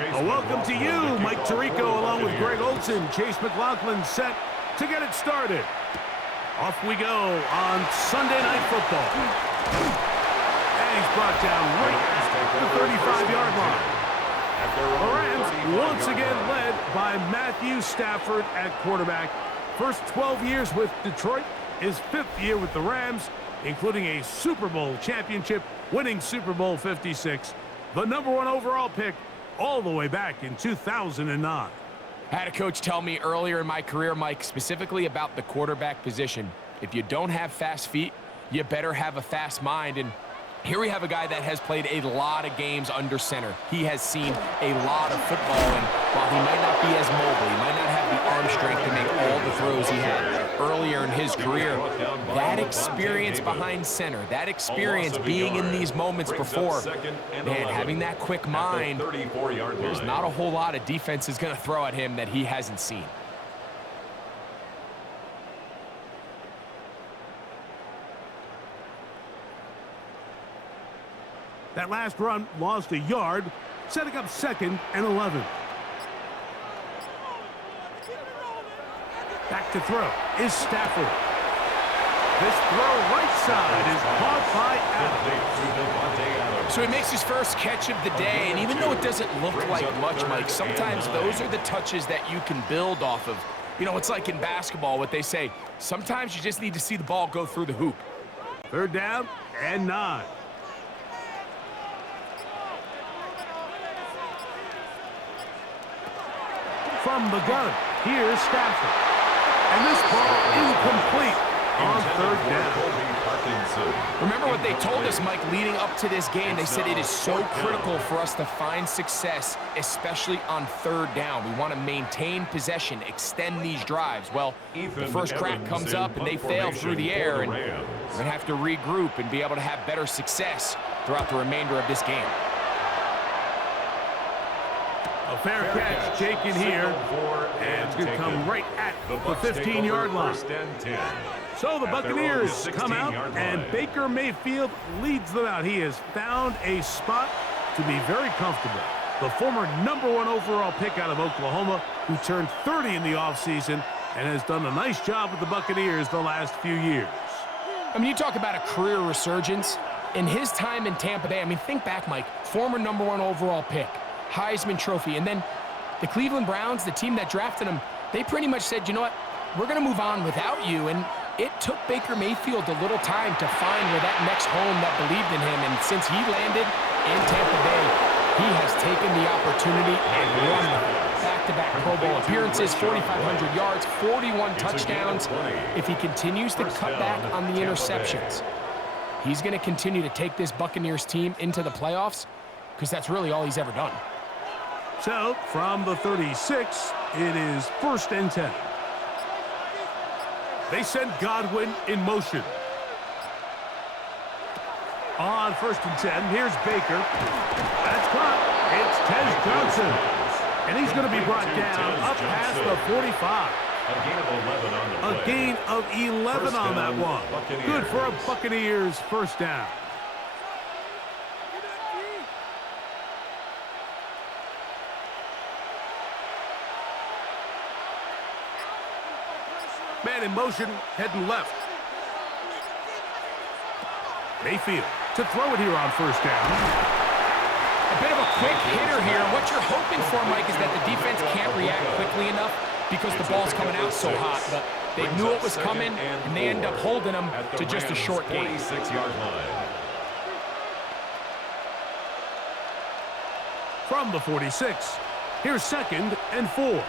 Welcome to you, Mike Tirico, along with Greg Olson. Chase McLaughlin set to get it started. Off we go on Sunday Night Football. And he's brought down right at the 35-yard line. The Rams once again led by Matthew Stafford at quarterback. First 12 years with Detroit, his 5th year with the Rams, including a Super Bowl championship, winning Super Bowl 56. The #1 overall pick all the way back in 2009. I had a coach tell me earlier in my career, Mike, specifically about the quarterback position. If you don't have fast feet, you better have a fast mind. And here we have a guy that has played a lot of games under center. He has seen a lot of football, and while he might not be as mobile, he might not have the arm strength to make all the throws he had earlier in his career, that experience behind center, that experience being in these moments before, man, having that quick mind, there's not a whole lot of defense is going to throw at him that he hasn't seen. That last run lost a yard, setting up 2nd and 11. Back to throw is Stafford. This throw right side is caught by Adams. So he makes his first catch of the day, and even though it doesn't look like much, Mike, sometimes those are the touches that you can build off of. You know, it's like in basketball, what they say, sometimes you just need to see the ball go through the hoop. 3rd down and 9. From the gun, here's Stafford. And this ball incomplete on 3rd down. Remember what they told us, Mike, leading up to this game. They said it is so critical for us to find success, especially on 3rd down. We want to maintain possession, extend these drives. Well, the first crack comes up and they fail through the air, and we're going to have to regroup and be able to have better success throughout the remainder of this game. A fair catch taken here, and it's going to come right at the 15-yard line. So the Buccaneers come out, and Baker Mayfield leads them out. He has found a spot to be very comfortable. The former #1 overall pick out of Oklahoma, who turned 30 in the offseason and has done a nice job with the Buccaneers the last few years. I mean, you talk about a career resurgence. In his time in Tampa Bay, I mean, think back, Mike, former #1 overall pick, Heisman Trophy, and then the Cleveland Browns, the team that drafted him, they pretty much said, you know what, we're going to move on without you, and it took Baker Mayfield a little time to find where that next home that believed in him, and since he landed in Tampa Bay, he has taken the opportunity and run back-to-back Pro Bowl appearances, 4,500 yards, 41 touchdowns. If he continues to cut back on the interceptions, he's going to continue to take this Buccaneers team into the playoffs, because that's really all he's ever done. So, from the 36, it is 1st and 10. They send Godwin in motion. On 1st and 10, here's Baker. That's caught. It's Tez Johnson. And he's going to be brought down up past the 45. A gain of 11 on that one. Good for a Buccaneers 1st down. Man in motion, heading left. Mayfield to throw it here on 1st down. A bit of a quick hitter here. What you're hoping for, Mike, is that the defense can't react quickly enough because the ball's coming out so hot. But they knew it was coming, and they end up holding them to just a short gain. From the 46, here's 2nd and 4.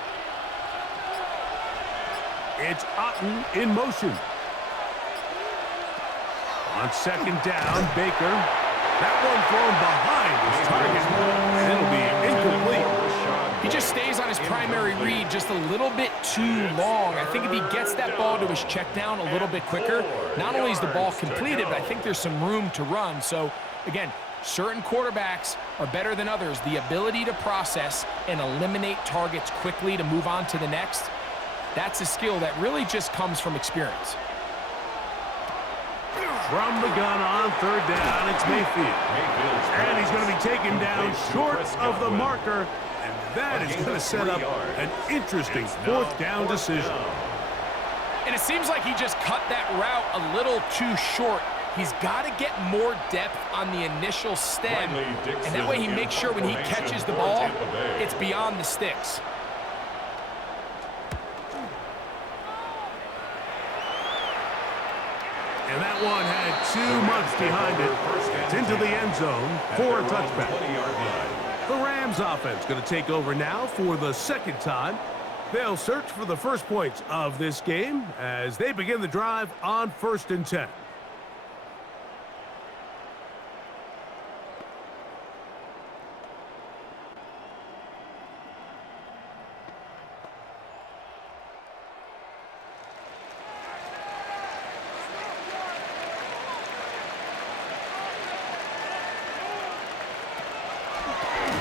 It's Otten in motion. On 2nd down, Baker. That one thrown behind his target, and it'll be incomplete. He just stays on his primary read just a little bit too long. I think if he gets that ball to his check down a little bit quicker, not only is the ball completed, but I think there's some room to run. So, again, certain quarterbacks are better than others. The ability to process and eliminate targets quickly to move on to the next, that's a skill that really just comes from experience. From the gun on third down, it's Mayfield. And he's going to be taken down short of the marker, and that is going to set up an interesting fourth down decision. And it seems like he just cut that route a little too short. He's got to get more depth on the initial stem, and that way he makes sure when he catches the ball, it's beyond the sticks. And that one had too much behind it. It's into the end zone for a touchback. The Rams offense going to take over now for the second time. They'll search for the first points of this game as they begin the drive on 1st and 10.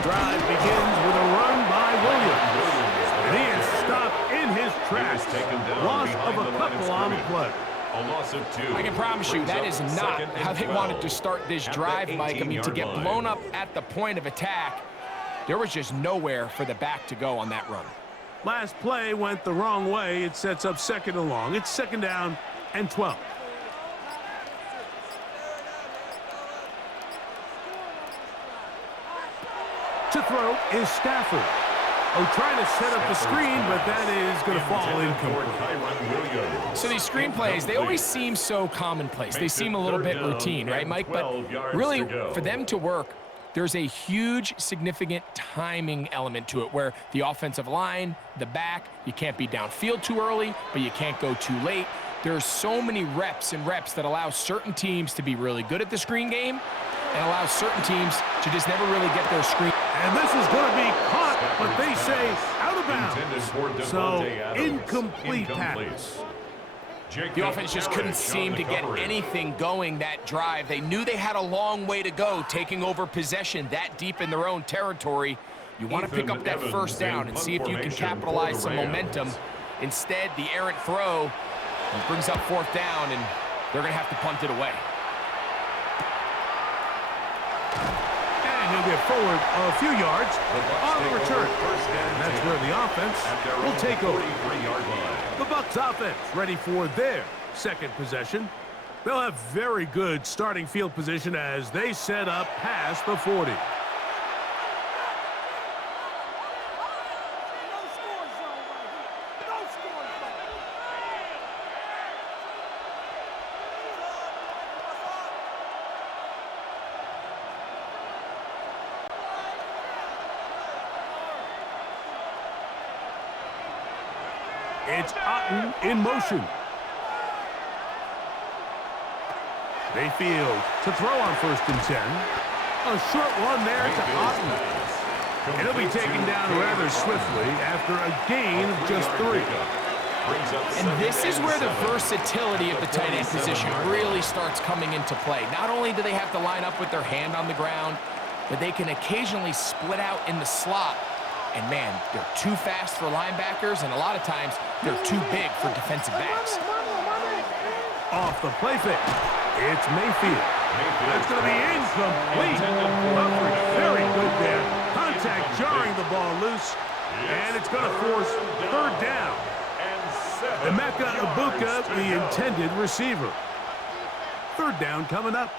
Drive begins with a run by Williams. And he is stopped in his tracks. Loss of a couple on the play. A loss of 2. I can promise you that is not how they wanted to start this drive, Mike. I mean, to get blown up at the point of attack, there was just nowhere for the back to go on that run. Last play went the wrong way. It sets up 2nd and long. It's 2nd down and 12. To throw is Stafford. Oh, trying to set up the screen, but that is going to fall incomplete. So these screen plays, they always seem so commonplace. They seem a little bit routine, right, Mike? But really, for them to work, there's a huge, significant timing element to it where the offensive line, the back, you can't be downfield too early, but you can't go too late. There's so many reps and reps that allow certain teams to be really good at the screen game and allow certain teams to just never really get their screen. And this is going to be caught, but they say out of bounds. So, incomplete pass. The offense just couldn't seem to get anything going that drive. They knew they had a long way to go, taking over possession that deep in their own territory. You want to pick up that first down and see if you can capitalize some momentum. Instead, the errant throw brings up 4th down, and they're going to have to punt it away. He'll get forward a few yards on the return. And that's where the offense will take over. The Bucs offense ready for their second possession. They'll have very good starting field position as they set up past the 40. It's Otten in motion. Mayfield to throw on 1st and 10. A short one there to Otten. And he'll be taken down rather swiftly after a gain of just 3. And this is where the versatility of the tight end position really starts coming into play. Not only do they have to line up with their hand on the ground, but they can occasionally split out in the slot. And, man, they're too fast for linebackers, and a lot of times they're too big for defensive backs. Off the play fake, it's Mayfield. That's going to be incomplete. Coverage very good there. Contact jarring the ball loose, and it's going to force 3rd down. Emeka Ibuka, the intended receiver. 3rd down coming up.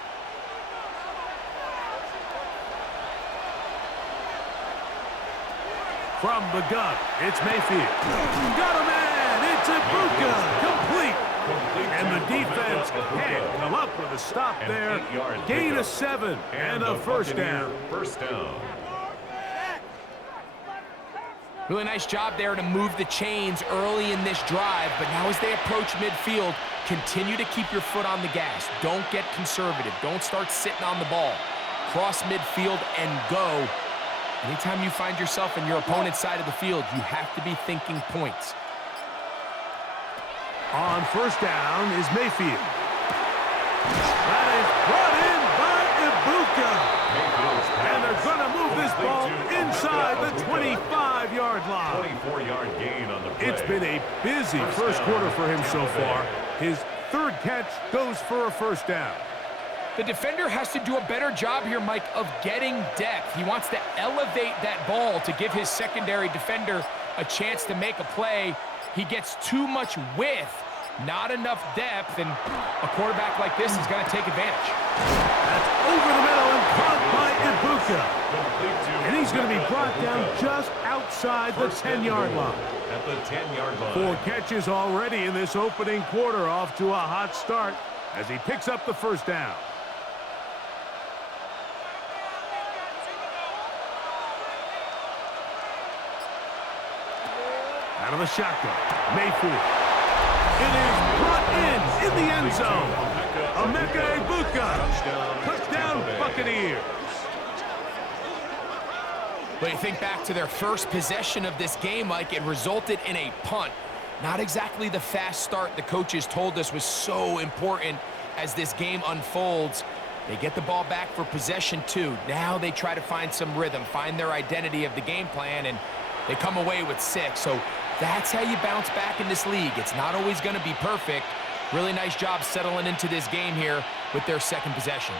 From the gun, it's Mayfield. Got a man, it's Ibuka, complete. And the defense can't come up with a stop there. Gain of 7 and a 1st down. Really nice job there to move the chains early in this drive, but now as they approach midfield, continue to keep your foot on the gas. Don't get conservative. Don't start sitting on the ball. Cross midfield and go. Anytime you find yourself in your opponent's side of the field, you have to be thinking points. On 1st down is Mayfield. That is brought in by Ibuka. And they're going to move this ball inside the 25-yard line. 24-yard gain on the play. It's been a busy first quarter for him so far. His third catch goes for a first down. The defender has to do a better job here, Mike, of getting depth. He wants to elevate that ball to give his secondary defender a chance to make a play. He gets too much width, not enough depth, and a quarterback like this is going to take advantage. That's over the middle and caught by Ibuka. And he's going to be brought down just outside the 10-yard line. At the 10-yard line. 4 catches already in this opening quarter, off to a hot start as he picks up the first down. Out of the shotgun, Mayfield. It is brought in the end zone. Emeka Ibuka. Touchdown, Buccaneers. But you think back to their first possession of this game, Mike, it resulted in a punt. Not exactly the fast start the coaches told us was so important as this game unfolds. They get the ball back for possession 2. Now they try to find some rhythm, find their identity of the game plan, and they come away with 6. So that's how you bounce back in this league. It's not always going to be perfect. Really nice job settling into this game here with their second possession.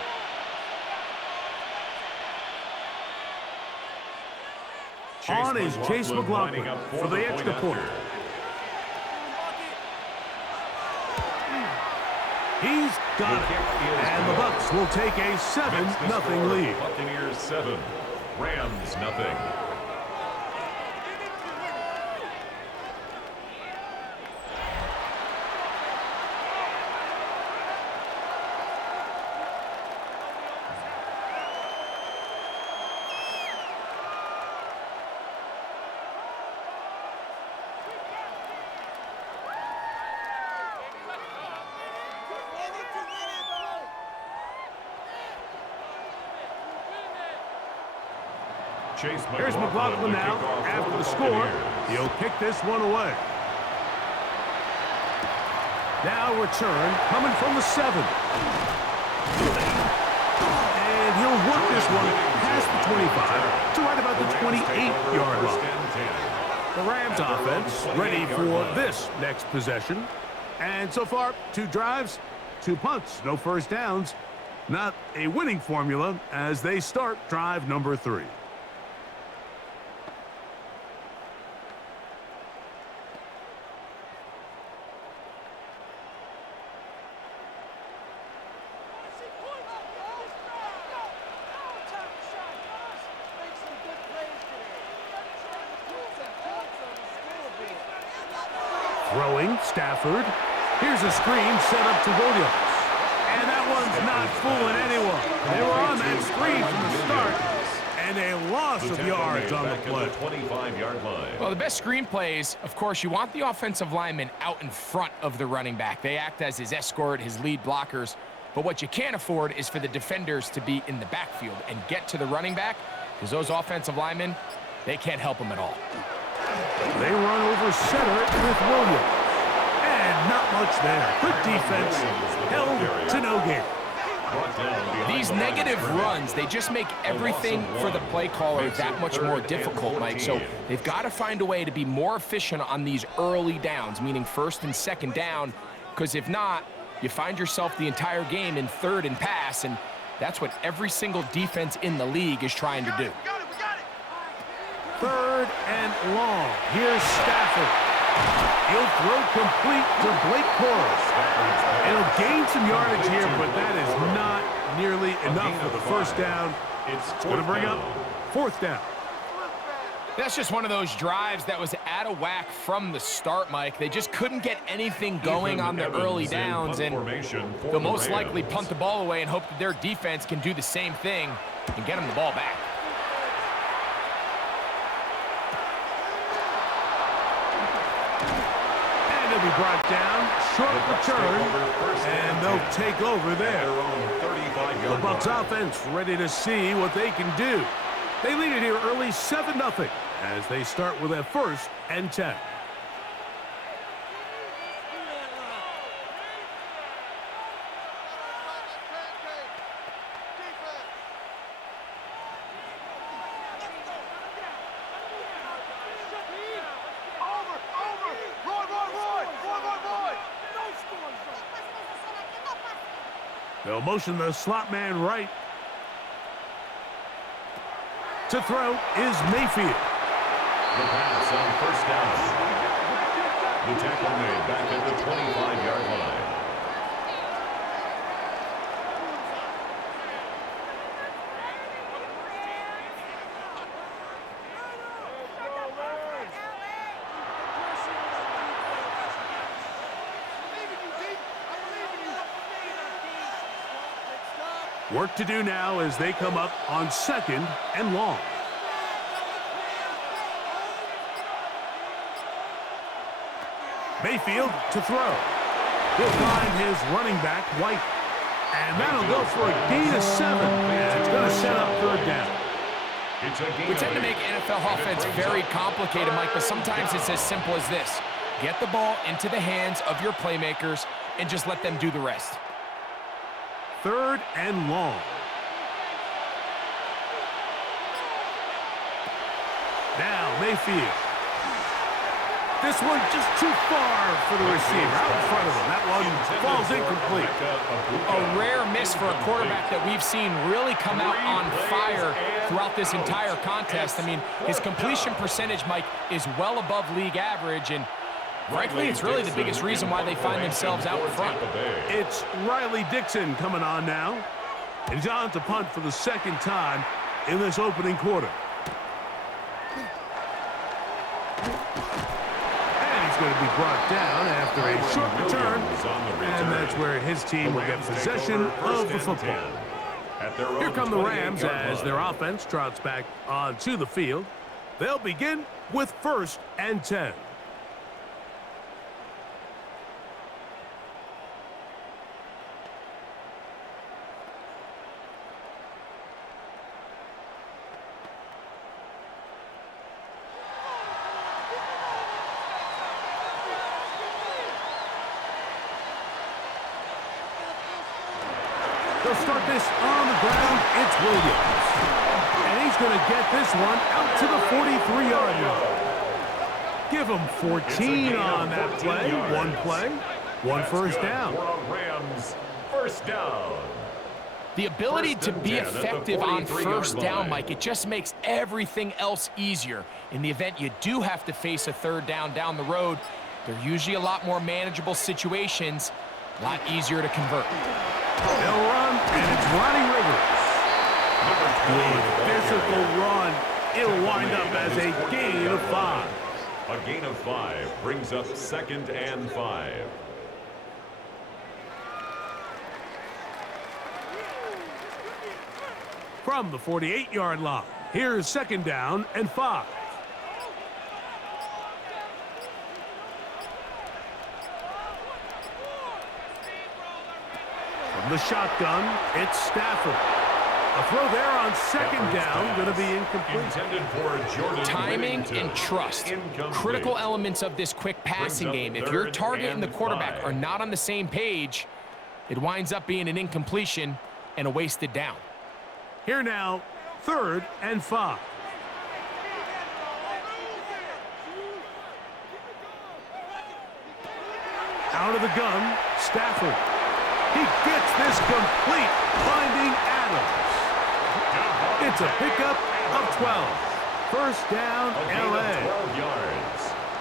On is Chase McLaughlin for the extra point. He's got it. And the Bucs will take a 7-0 lead. Buccaneers 7, Rams nothing. Here's McLaughlin now after the score. He'll kick this one away. Now return coming from the 7. And he'll work this one past the 25 to right about the 28-yard line. The Rams offense ready for this next possession. And so far, 2 drives, 2 punts, no first downs. Not a winning formula as they start drive number 3. Throwing, Stafford. Here's a screen set up to Williams. And that one's not fooling anyone. They were on that screen from the start, and a loss of yards on the play. 25-yard line. Well, the best screen plays, of course, you want the offensive lineman out in front of the running back. They act as his escort, his lead blockers. But what you can't afford is for the defenders to be in the backfield and get to the running back, because those offensive linemen, they can't help them at all. They run over center with Williams. And not much there. Good defense. Held to no gain. These negative runs, they just make everything for the play caller that much more difficult, Mike. So they've got to find a way to be more efficient on these early downs, meaning first and second down, because if not, you find yourself the entire game in third and pass, and that's what every single defense in the league is trying to do. Third and long. Here's Stafford. He'll throw complete to Blake Corus. It'll gain some yardage here, but that is not nearly enough for the first down. It's going to bring up 4th down. That's just one of those drives that was out of whack from the start, Mike. They just couldn't get anything going on the early downs, and they'll most likely punt the ball away and hope that their defense can do the same thing and get them the ball back. And they'll be brought down, short return, and they'll take over there. The Bucs offense ready to see what they can do. They lead it here early 7-0 as they start with a 1st and 10. They'll motion the slot man right. To throw is Mayfield. The pass on first down. The tackle made back at the 25-yard line. Work to do now as they come up on 2nd and long. Mayfield to throw. He'll find his running back, White. And that'll go for a gain of 7. And it's going to set up 3rd down. We tend to make NFL offense very complicated, Mike, but sometimes it's as simple as this. Get the ball into the hands of your playmakers and just let them do the rest. 3rd and long. Now Mayfield. This one just too far for the receiver. Out in front of him. That one falls incomplete. A rare miss for a quarterback that we've seen really come out on fire throughout this entire contest. I mean, his completion percentage, Mike, is well above league average, and frankly, it's really the biggest reason why they find themselves out in front. It's Riley Dixon coming on now. And he's on to punt for the 2nd time in this opening quarter. And he's going to be brought down after a short return. And that's where his team will get possession of the football. Here come the Rams as their offense trots back onto the field. They'll begin with 1st and 10. They'll start this on the ground. It's Williams. And he's going to get this one out to the 43-yard line. Give him 14 on that play. One first down. Rams, first down. The ability to be effective on first down, Mike, it just makes everything else easier. In the event you do have to face a 3rd down the road, they're usually a lot more manageable situations, a lot easier to convert. They'll run, and it's Ronnie Rivers. Good physical run. It'll wind up as a gain of 5. A gain of 5 brings up 2nd and 5. From the 48-yard line, here's 2nd down and 5. From the shotgun, it's Stafford. A throw there on 2nd down, going to be incomplete. Timing and trust, critical elements of this quick passing game. If your target and the quarterback are not on the same page, it winds up being an incompletion and a wasted down. Here now, 3rd and 5. Out of the gun, Stafford. He gets this complete, finding Adams. It's a pickup of 12. First down, LA.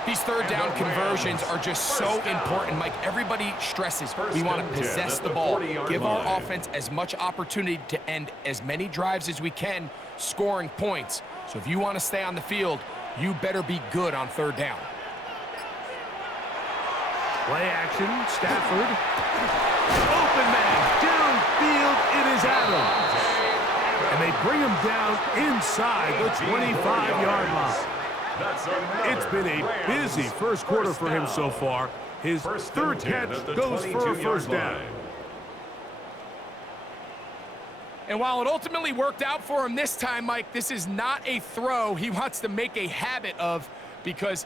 These 3rd down conversions are just so important, Mike. Everybody stresses we want to possess the ball, give our offense as much opportunity to end as many drives as we can, scoring points. So if you want to stay on the field, you better be good on 3rd down. Play action, Stafford. Open man, downfield, it is Adams. And they bring him down inside the 25-yard line. It's been a busy first quarter for him so far. His 3rd catch goes for a first down. And while it ultimately worked out for him this time, Mike, this is not a throw he wants to make a habit of, because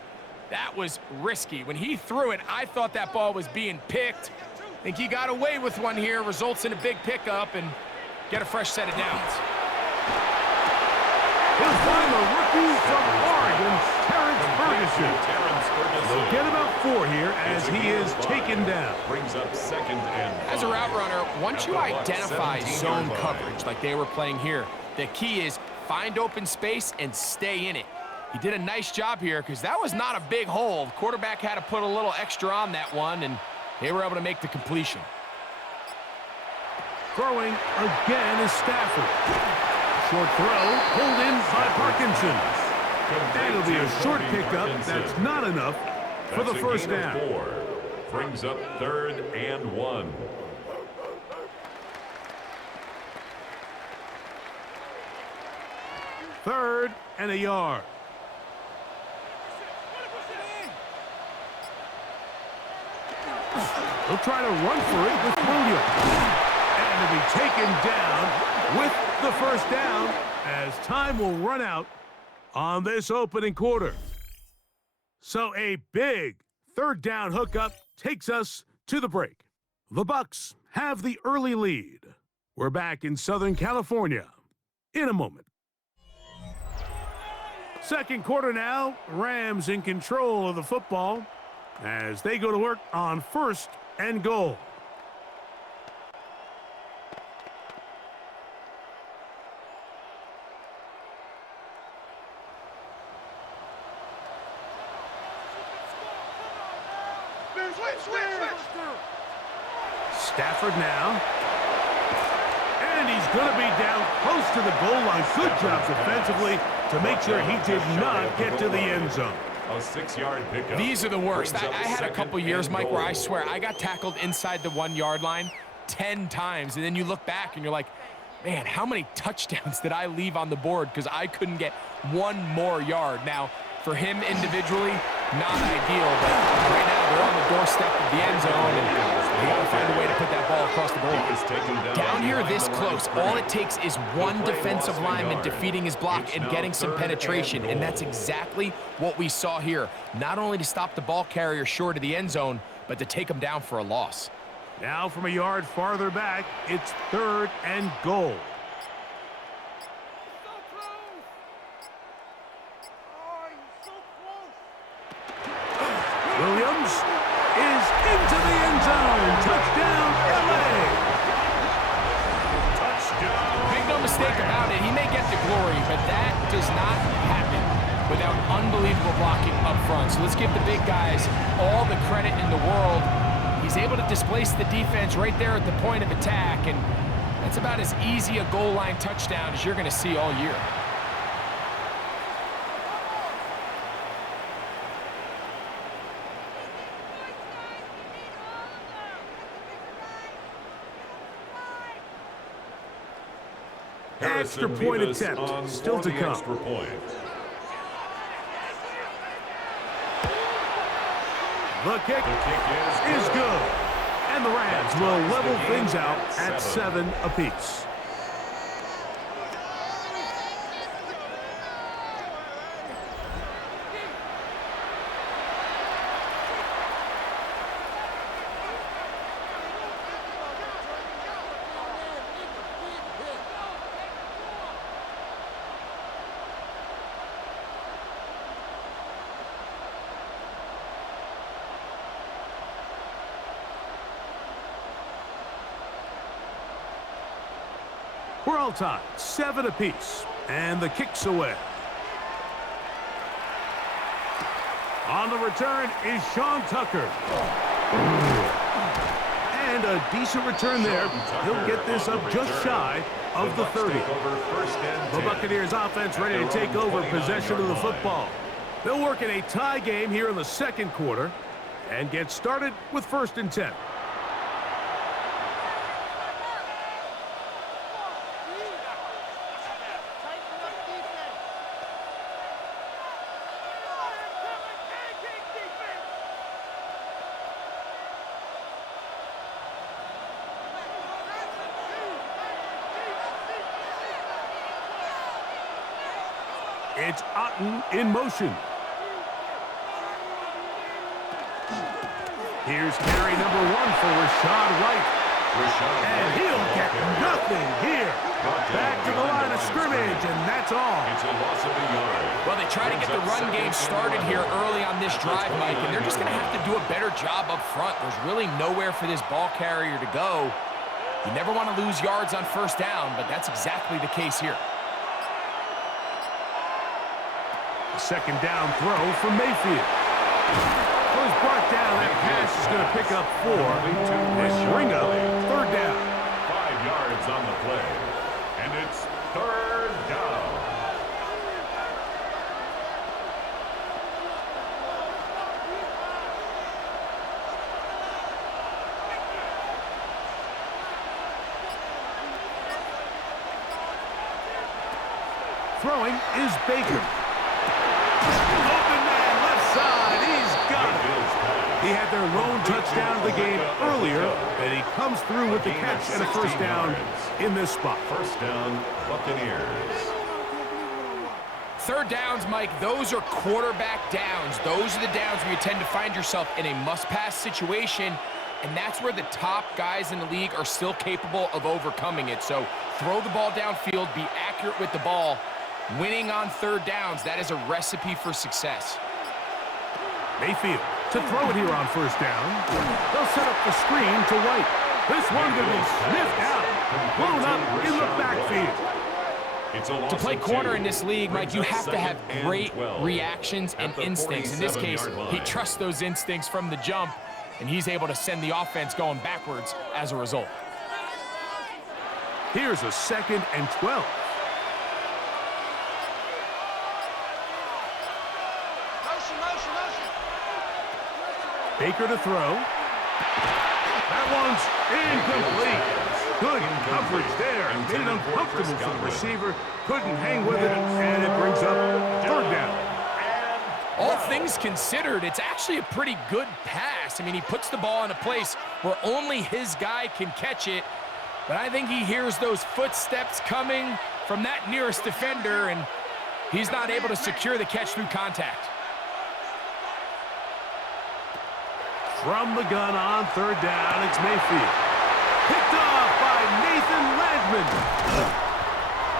that was risky. When he threw it, I thought that ball was being picked. I think he got away with one here, results in a big pickup, and get a fresh set of downs. He'll find the rookie from Oregon, Terrence Burke. Ferguson. They'll get about 4 here as he is taken down. Brings up 2nd and 5. As a route runner, once you identify zone coverage like they were playing here, the key is find open space and stay in it. He did a nice job here because that was not a big hole. The quarterback had to put a little extra on that one, and they were able to make the completion. Throwing again is Stafford. Short throw pulled in by Parkinson. That'll be a short pickup. That's not enough for the first down. 4. Brings up 3rd and 1. Third and a yard. He'll try to run for it with Williams. And to be taken down with the first down as time will run out on this opening quarter. So a big 3rd down hookup takes us to the break. The Bucs have the early lead. We're back in Southern California in a moment. Second quarter now, Rams in control of the football as they go to work on 1st and goal. Stafford now. And he's going to be down close to the goal line. Good job defensively to make sure he did not get to the end zone. A 6-yard pickup. These are the worst. I had a couple years, Mike, where I swear I got tackled inside the 1-yard line 10 times. And then you look back and you're like, man, how many touchdowns did I leave on the board because I couldn't get 1 more yard? Now, for him individually, not ideal, but right now they're on the doorstep of the end zone, and they got to find a way to put that ball across the goal. Down here this close, all it takes is one defensive lineman defeating his block and getting some penetration, and that's exactly what we saw here. Not only to stop the ball carrier short of the end zone, but to take him down for a loss. Now from a yard farther back, it's 3rd and goal. Williams is into the end zone. Touchdown, LA. Touchdown. Make no mistake about it, he may get the glory, but that does not happen without unbelievable blocking up front. So let's give the big guys all the credit in the world. He's able to displace the defense right there at the point of attack, and that's about as easy a goal line touchdown as you're going to see all year. Extra point attempt still to come. Extra point. The kick is good. And the Rams will level things out at 7 apiece. We're all tied, 7 apiece, and the kick's away. On the return is Sean Tucker. And a decent return there. He'll get this up just shy of the 30. The Buccaneers offense ready to take over possession of the football. They'll work in a tie game here in the second quarter and get started with 1st and 10. It's Otten in motion. Here's carry number 1 for Rashad White. And he'll get nothing here. Back to the line of scrimmage, and that's all. It's a loss of a yard. Well, they try to get the run game started here early on this drive, Mike, and they're just going to have to do a better job up front. There's really nowhere for this ball carrier to go. You never want to lose yards on first down, but that's exactly the case here. A second down throw for Mayfield. Well, he's brought down. That pass is going to pick up 4 and bring up third down. 5 yards on the play, and it's third down. Throwing is Baker. Open man, left side. He's got it. He had their lone touchdown of the game earlier, and he comes through with the catch and a first down in this spot. First down, Buccaneers. Third downs, Mike, those are quarterback downs. Those are the downs where you tend to find yourself in a must-pass situation, and that's where the top guys in the league are still capable of overcoming it. So throw the ball downfield, be accurate with the ball. Winning on third downs, that is a recipe for success. Mayfield to throw it here on first down. They'll set up the screen to White. This one going to be sniffed out, blown up in the backfield. To play corner in this league, Mike, you have to have great reactions and instincts. In this case, he trusts those instincts from the jump, and he's able to send the offense going backwards as a result. Here's a 2nd and 12. Baker to throw. That one's incomplete. Good coverage there. Made it uncomfortable for the receiver. Couldn't hang with it, and it brings up third down. All things considered, it's actually a pretty good pass. I mean, he puts the ball in a place where only his guy can catch it. But I think he hears those footsteps coming from that nearest defender, and he's not able to secure the catch through contact. From the gun on third down, it's Mayfield. Picked off by Nathan Landman.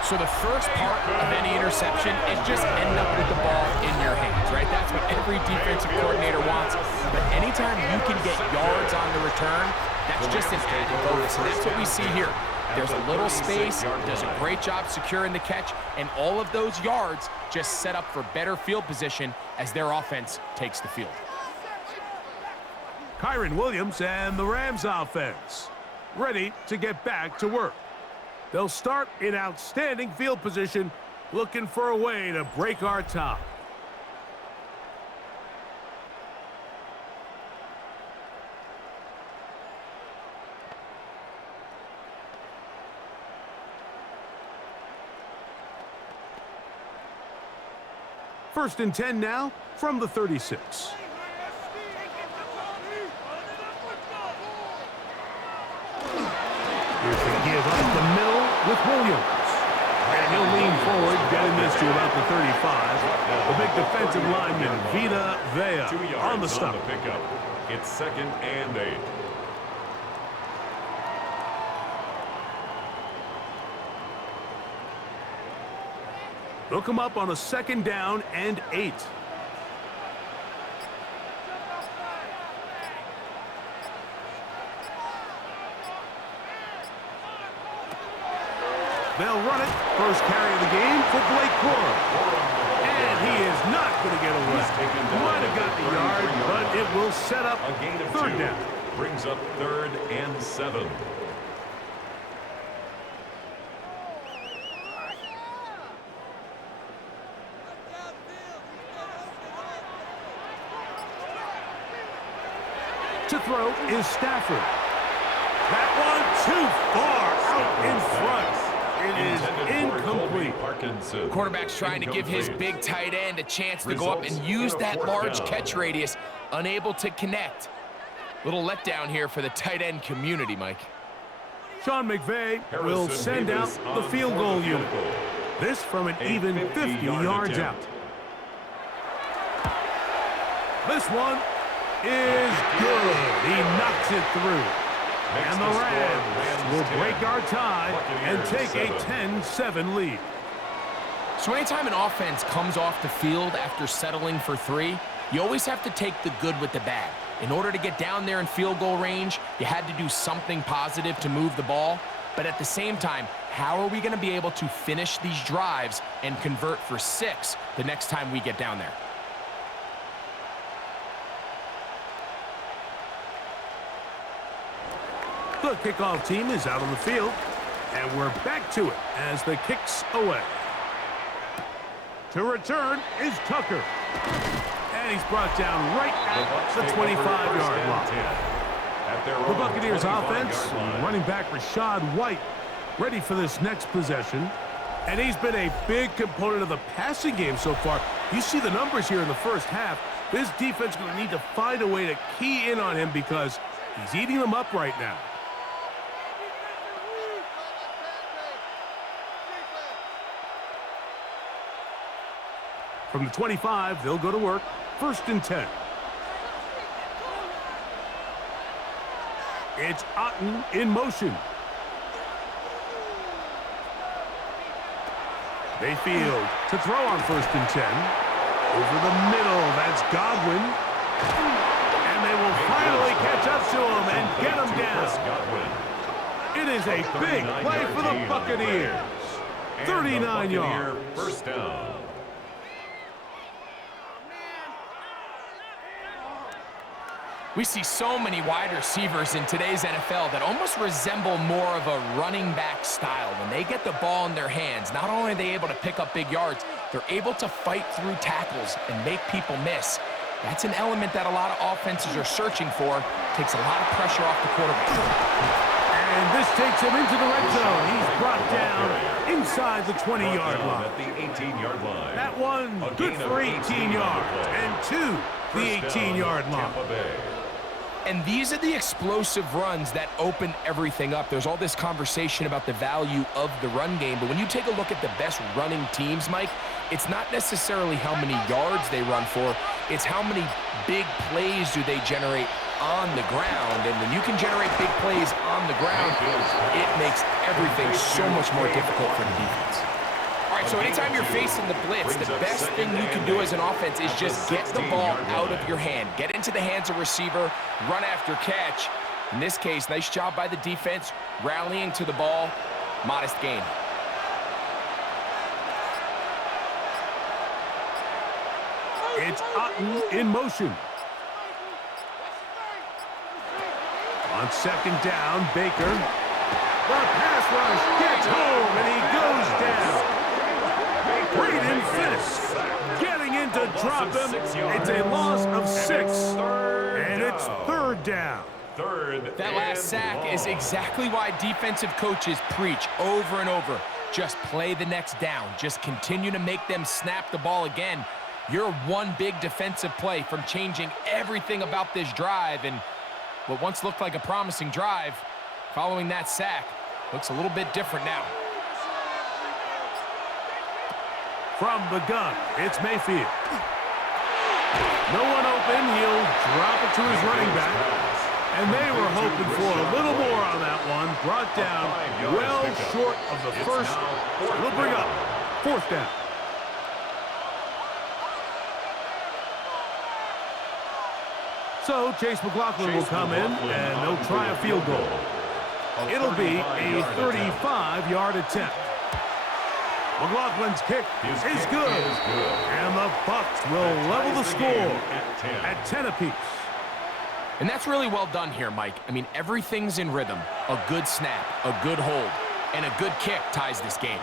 So the first part of any interception is just end up with the ball in your hands, right? That's what every defensive coordinator wants. But anytime you can get yards on the return, that's just an added bonus, and that's what we see here. There's a little space, does a great job securing the catch, and all of those yards just set up for better field position as their offense takes the field. Kyron Williams and the Rams offense ready to get back to work. They'll start in outstanding field position, looking for a way to break our tie. First and 10 now from the 36. Here's the give up the middle with Williams. And he'll lean forward, getting this to about the 35. The big defensive lineman, Vita Vea, on the stop. Pickup. It's 2nd and 8. They'll come up on a 2nd down and 8. They'll run it. First carry of the game for Blake Corum. And he is not going to get away. Might have got the yard, but it will set up A gain of third 2. down. Brings up 3rd and 7. To throw is Stafford. That one too far out in front. It is incomplete. Quarterback's trying to give his big tight end a chance to go up and use that large catch radius, unable to connect. Little letdown here for the tight end community, Mike. Sean McVay will send out the field goal unit. This from an even 50 yards out. This one is good. He knocks it through. And the Rams will break our tie and take a 10-7 lead. So anytime an offense comes off the field after settling for 3, you always have to take the good with the bad. In order to get down there in field goal range, you had to do something positive to move the ball. But at the same time, how are we going to be able to finish these drives and convert for 6 the next time we get down there? The kickoff team is out on the field, and we're back to it as the kick's away. To return is Tucker. And he's brought down right at the 25-yard line. The Buccaneers offense, running back Rashad White, ready for this next possession. And he's been a big component of the passing game so far. You see the numbers here in the first half. This defense is going to need to find a way to key in on him because he's eating them up right now. From the 25, they'll go to work. 1st and 10. It's Otten in motion. Mayfield to throw on 1st and 10. Over the middle, that's Godwin. And they will finally catch up to him and get him down. It is a big play for the Buccaneers. 39 yards. First down. We see so many wide receivers in today's NFL that almost resemble more of a running back style. When they get the ball in their hands, not only are they able to pick up big yards, they're able to fight through tackles and make people miss. That's an element that a lot of offenses are searching for. Takes a lot of pressure off the quarterback. And this takes him into the red zone. He's brought down inside the 20-yard line. At the 18-yard line. That one good for 18 yards. And 2 the 18-yard line. And these are the explosive runs that open everything up. There's all this conversation about the value of the run game, but when you take a look at the best running teams, Mike, it's not necessarily how many yards they run for, it's how many big plays do they generate on the ground. And when you can generate big plays on the ground, it makes everything so much more difficult for the defense. All right, so anytime you're facing the blitz, the best thing you can do as an offense is just get the ball out of your hand. Get into the hands of receiver, run after catch. In this case, nice job by the defense, rallying to the ball, modest gain. It's Otten in motion. On 2nd down, Baker. The pass rush gets home, and he goes down. Great in finish. Getting in to drop him. It's a loss of 6. And it's 3rd down. That last sack is exactly why defensive coaches preach over and over. Just play the next down. Just continue to make them snap the ball again. You're one big defensive play from changing everything about this drive. And what once looked like a promising drive, following that sack, looks a little bit different now. From the gun, it's Mayfield. No one open. He'll drop it to his running back. And they were hoping for a little more on that one. Brought down well short of the first. We'll bring up 4th down. So Chase McLaughlin will come in, and they'll try a field goal. It'll be a 35-yard attempt. McLaughlin's kick is good. And the Bucs will level the score at 10 apiece. And that's really well done here, Mike. I mean, everything's in rhythm. A good snap, a good hold, and a good kick ties this game.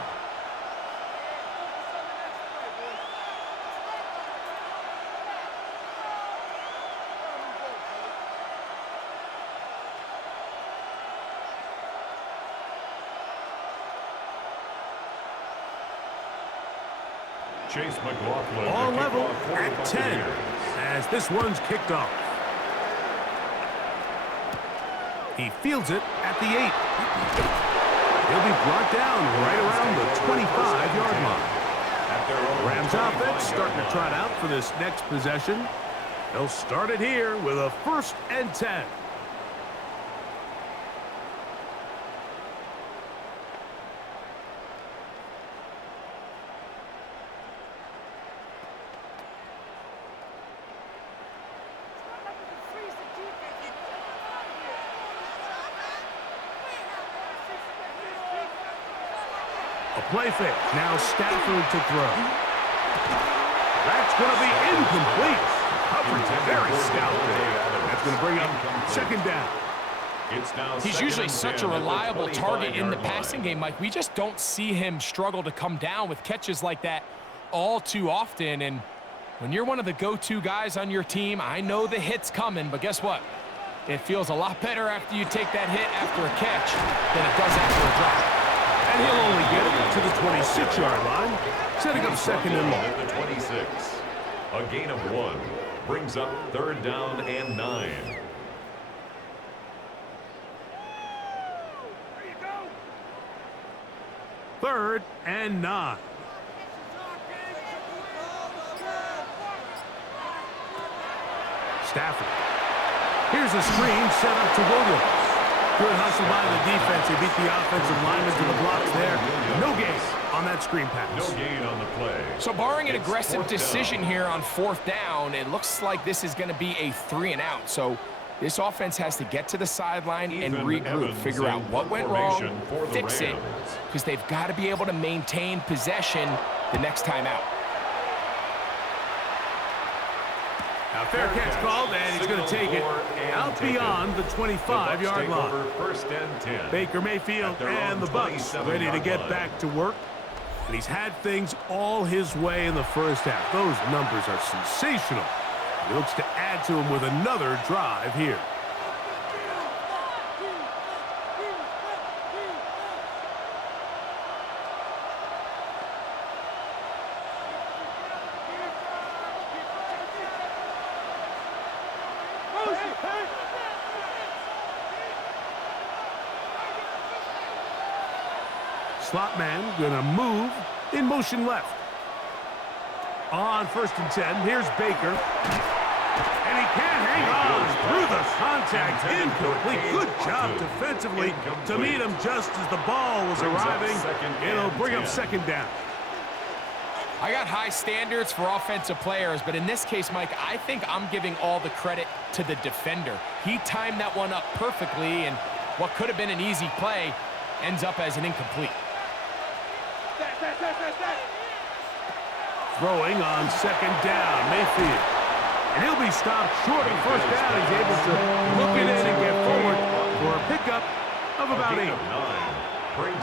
Chase McLaughlin. All level at 10 as this one's kicked off. He fields it at the 8. He'll be brought down right around the 25-yard line. Rams offense starting to trot out for this next possession. They'll start it here with a 1st and 10. A play fake. Now Stafford to throw. That's going to be incomplete. Coverage very stout there. That's going to bring up second down. He's usually such a reliable target in the passing game, Mike. We just don't see him struggle to come down with catches like that all too often. And when you're one of the go-to guys on your team, I know the hit's coming, but guess what? It feels a lot better after you take that hit after a catch than it does after a drop. And he'll only get it to the 26-yard line, setting up second and long. At the 26. A gain of 1 brings up third down and 9. Third and 9. Stafford. Here's a screen set up to Williams. Good hustle by the defense. He beat the offensive lineman to the blocks there. No gain on that screen pass. No gain on the play. So barring an aggressive decision here on fourth down, it looks like this is going to be a 3-and-out. So this offense has to get to the sideline and regroup, figure out what went wrong, fix it, because they've got to be able to maintain possession the next time out. Now fair catch called, and he's going to take it out beyond the 25-yard line. First and 10. Baker Mayfield and the Bucs ready to get back to work. And he's had things all his way in the first half. Those numbers are sensational. He looks to add to him with another drive here. Slot man gonna move in motion left. On first and 10, here's Baker. And he can't hang on through the contact. Incomplete. Good job defensively to meet him just as the ball was arriving. It'll bring up second down. I got high standards for offensive players, but in this case, Mike, I think I'm giving all the credit to the defender. He timed that one up perfectly, and what could have been an easy play ends up as an incomplete. Throwing on second down, Mayfield. And he'll be stopped short of first down. He's able to look it in and get forward for a pickup of about 8.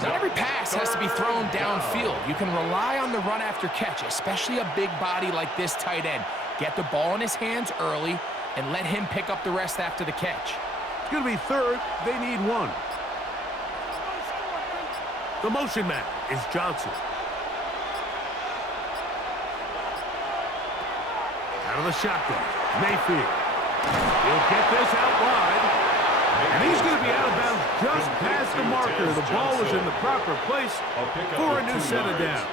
Not every pass has to be thrown downfield. You can rely on the run after catch, especially a big body like this tight end. Get the ball in his hands early and let him pick up the rest after the catch. It's going to be third. They need 1. The motion man is Johnson. Out of the shotgun, Mayfield. He'll get this out wide. And he's going to be out of bounds just past the marker. The ball was in the proper place for a new set of downs.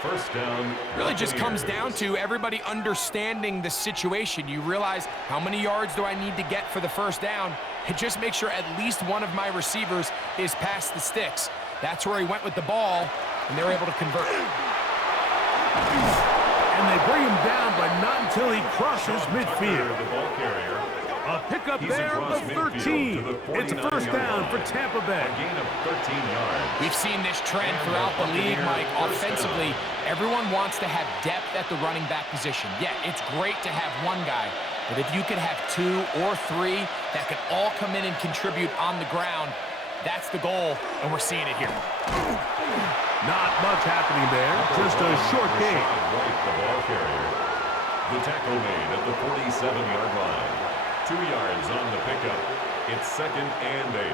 First down. Really just comes down to everybody understanding the situation. You realize how many yards do I need to get for the first down? And just make sure at least one of my receivers is past the sticks. That's where he went with the ball, and they're able to convert. And they bring him down, but not until he crosses midfield. The ball carrier. A pickup there of the 13. It's a first down for Tampa Bay. A gain of 13 yards. We've seen this trend throughout the league, Mike. Offensively, everyone wants to have depth at the running back position. Yeah, it's great to have one guy, but if you could have 2 or 3 that could all come in and contribute on the ground, that's the goal, and we're seeing it here. Not much happening there, just a short gain. The ball carrier. The tackle made at the 47-yard line. 2 yards on the pickup. It's second and 8.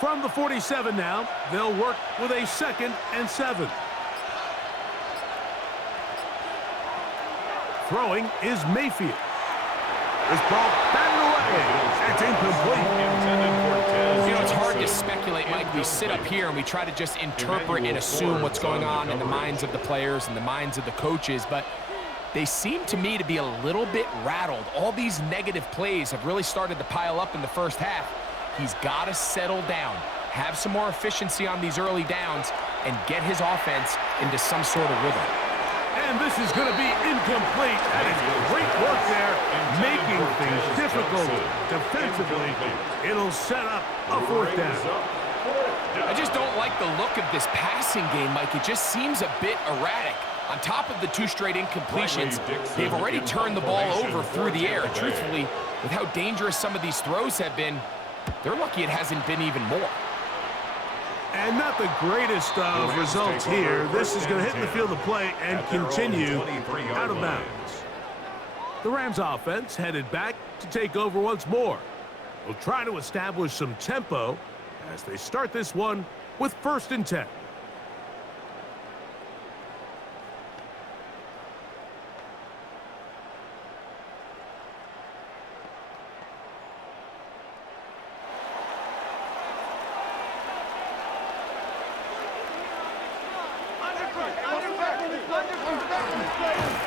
From the 47 now, they'll work with a second and 7. Throwing is Mayfield. This ball batted away. It's incomplete. You know, it's hard to speculate, Mike. We sit up here and we try to just interpret and assume what's going on in the minds of the players and the minds of the coaches, but they seem to me to be a little bit rattled. All these negative plays have really started to pile up in the first half. He's got to settle down, have some more efficiency on these early downs, and get his offense into some sort of rhythm. And this is going to be incomplete. That is great work there, making things difficult defensively. It'll set up a fourth down. I just don't like the look of this passing game, Mike. It just seems a bit erratic. On top of the 2 straight incompletions, they've already turned the ball over through the air. Truthfully, with how dangerous some of these throws have been, they're lucky it hasn't been even more. And not the greatest of results here. This is going to hit the field of play and continue out of bounds. The Rams offense headed back to take over once more. We'll try to establish some tempo as they start this one with 1st and 10.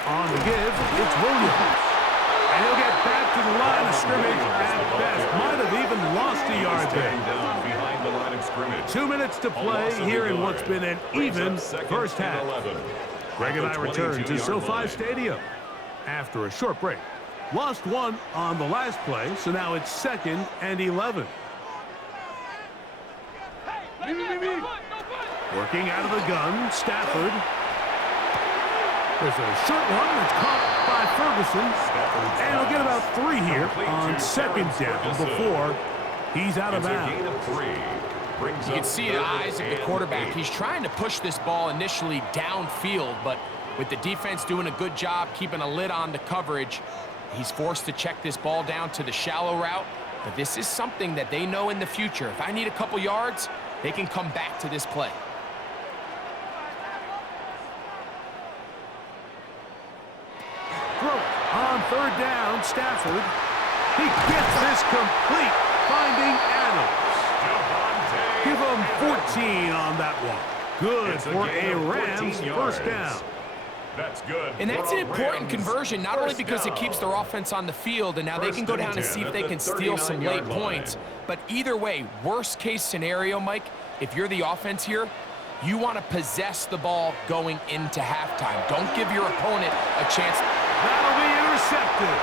On the give, it's Williams. And he'll get back to the line of scrimmage at best. Might have even lost a yard there. Behind the line of scrimmage. 2 minutes to play here in what's been an even first half. Greg and I return to SoFi Stadium after a short break. Lost one on the last play, so now it's 2nd and 11. Working out of the gun, Stafford. There's a short one that's caught by Ferguson. And he'll get about 3 here on 2nd down before he's out of bounds. You can see in the eyes of the quarterback, he's trying to push this ball initially downfield, but with the defense doing a good job keeping a lid on the coverage, he's forced to check this ball down to the shallow route. But this is something that they know in the future. If I need a couple yards, they can come back to this play. On 3rd down, Stafford. He gets this complete, finding Adams. Give him 14 on that one. Good for a Rams 1st down. That's good. And that's an important conversion, not only because it keeps their offense on the field, and now they can go down and see if they can steal some late points. But either way, worst case scenario, Mike, if you're the offense here, you want to possess the ball going into halftime. Don't give your opponent a chance. That'll be intercepted.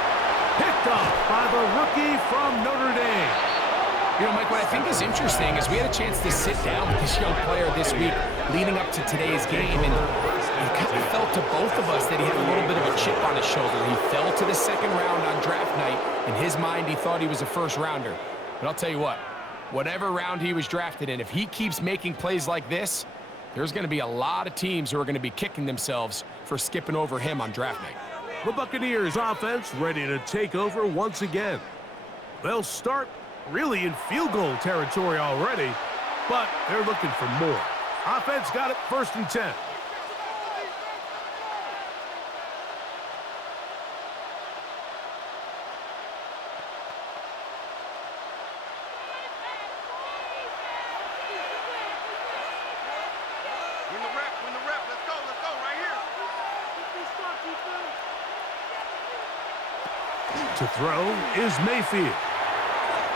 Picked off by the rookie from Notre Dame. You know, Mike, what I think is interesting is we had a chance to sit down with this young player this week leading up to today's game, and it kind of felt to both of us that he had a little bit of a chip on his shoulder. He fell to the 2nd round on draft night. In his mind, he thought he was a 1st rounder. But I'll tell you what, whatever round he was drafted in, if he keeps making plays like this, there's going to be a lot of teams who are going to be kicking themselves for skipping over him on draft night. The Buccaneers offense ready to take over once again. They'll start really in field goal territory already, but they're looking for more. Offense got it 1st and 10. Win the rep. Let's go, right here. To throw is Mayfield.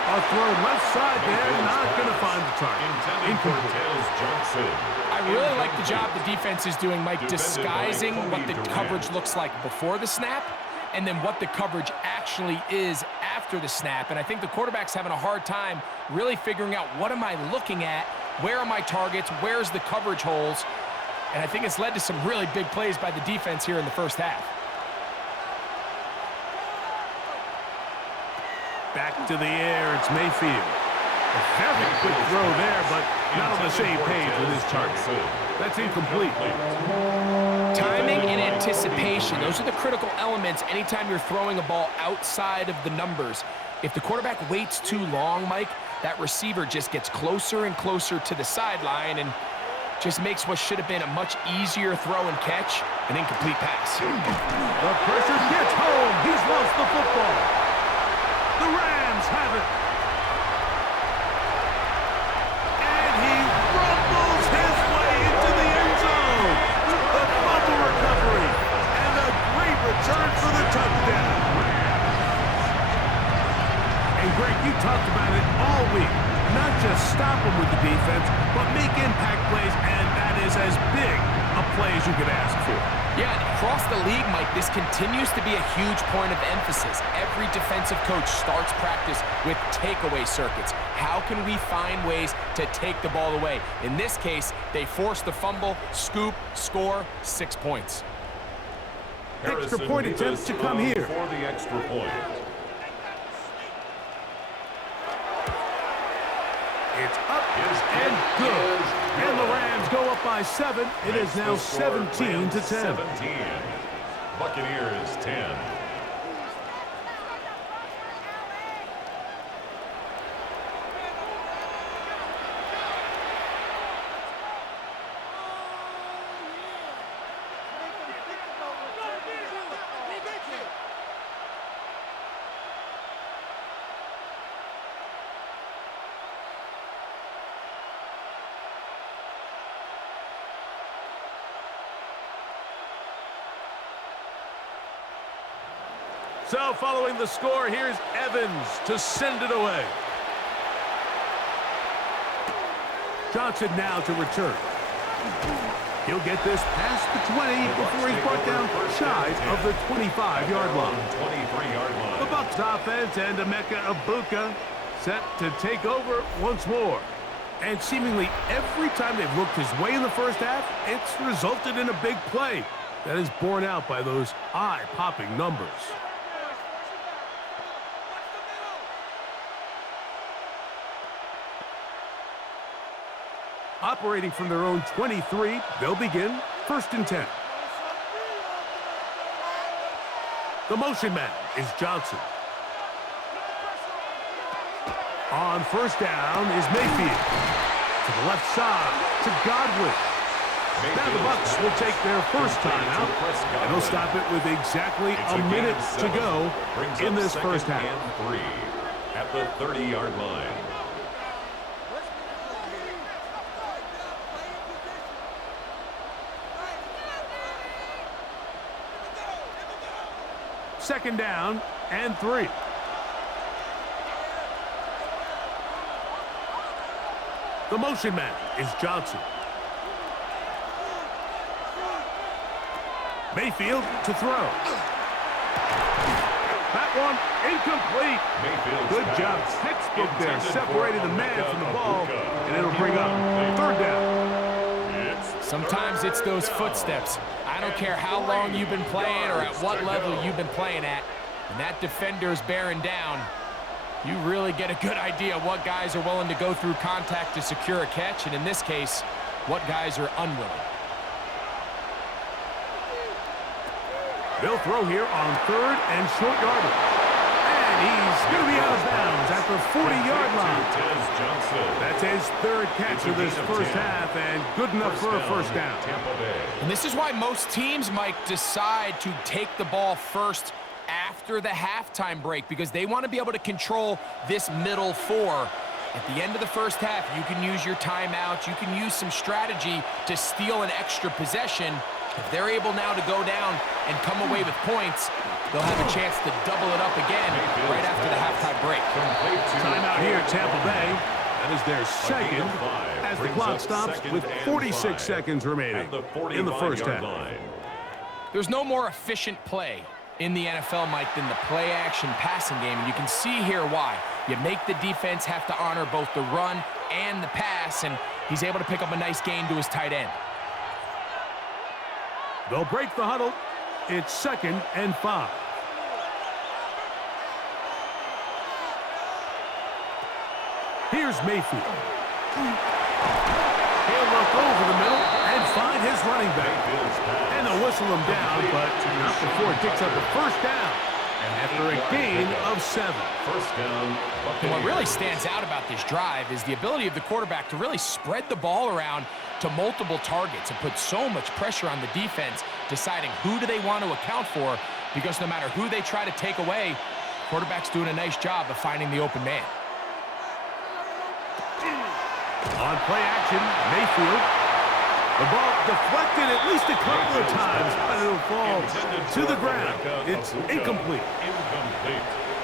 A throw left side there, not going to find the target. Incomplete. I really like the job the defense is doing, Mike, disguising what the coverage looks like before the snap and then what the coverage actually is after the snap. And I think the quarterback's having a hard time really figuring out what am I looking at, where are my targets, where's the coverage holes. And I think it's led to some really big plays by the defense here in the first half. Back to the air, it's Mayfield. A very quick throw there, but not on the same page with his target. That's incomplete. Timing and anticipation, those are the critical elements anytime you're throwing a ball outside of the numbers. If the quarterback waits too long, Mike, that receiver just gets closer and closer to the sideline and just makes what should have been a much easier throw and catch an incomplete pass. The pressure gets home. He's lost the football. The Rams have it. And he rumbles his way into the end zone. The fumble recovery and a great return for the touchdown. And Greg, you talked about it all week. Not just stop him with the defense, but make impact plays, and that is as big a plays you could ask for. Yeah, and across the league, Mike, this continues to be a huge point of emphasis. Every defensive coach starts practice with takeaway circuits. How can we find ways to take the ball away? In this case, they force the fumble, scoop, score, 6 points. Extra point attempts to come here. For the extra point. It's up and good. And the Rams go up by 7. It is now 17-10. 17. Buccaneers 10. So following the score, here's Evans to send it away. Johnson now to return. He'll get this past the 20 before he's brought down shy of the 25-yard line. 23-yard line. The Bucs offense and Emeka Egbuka set to take over once more. And seemingly every time they've looked his way in the first half, it's resulted in a big play. That is borne out by those eye-popping numbers. Operating from their own 23, they'll begin 1st and 10. The motion man is Johnson. On 1st down is Mayfield. To the left side, to Godwin. Now the Bucs will take their first timeout, and they'll stop it with exactly a minute to go in this first half. And 3 at the 30-yard line. Second down and 3. The motion man is Johnson. Mayfield to throw. That one incomplete. Mayfield's Good job. Textbook there. Separated the man from the ball, and it'll bring up 3rd down. Sometimes it's those footsteps. I don't care how long you've been playing or at what level you've been playing at. When that defender's bearing down, you really get a good idea of what guys are willing to go through contact to secure a catch, and in this case, what guys are unwilling. They'll throw here on 3rd and short yardage. And he's going to be out of bounds at the 40-yard line. That's his 3rd catch of this first half, and good enough for a first down. And this is why most teams might decide to take the ball first after the halftime break, because they want to be able to control this middle 4. At the end of the first half, you can use your timeouts, you can use some strategy to steal an extra possession. If they're able now to go down and come away with points, they'll have a chance to double it up again right after the halftime break. Timeout here, Tampa Bay. That is their second as the clock stops with 46 seconds remaining in the first half. There's no more efficient play in the NFL, Mike, than the play-action passing game, and you can see here why. You make the defense have to honor both the run and the pass, and he's able to pick up a nice gain to his tight end. They'll break the huddle. It's 2nd and 5. Here's Mayfield. He'll look over the middle and find his running back. And they'll whistle him down, but not before it picks up the first down. And after a gain of 7. First down. And what really stands out about this drive is the ability of the quarterback to really spread the ball around to multiple targets and put so much pressure on the defense, deciding who do they want to account for, because no matter who they try to take away, quarterback's doing a nice job of finding the open man. On play action, Mayfield. The ball deflected at least a couple of times, but it'll fall to the ground. It's incomplete.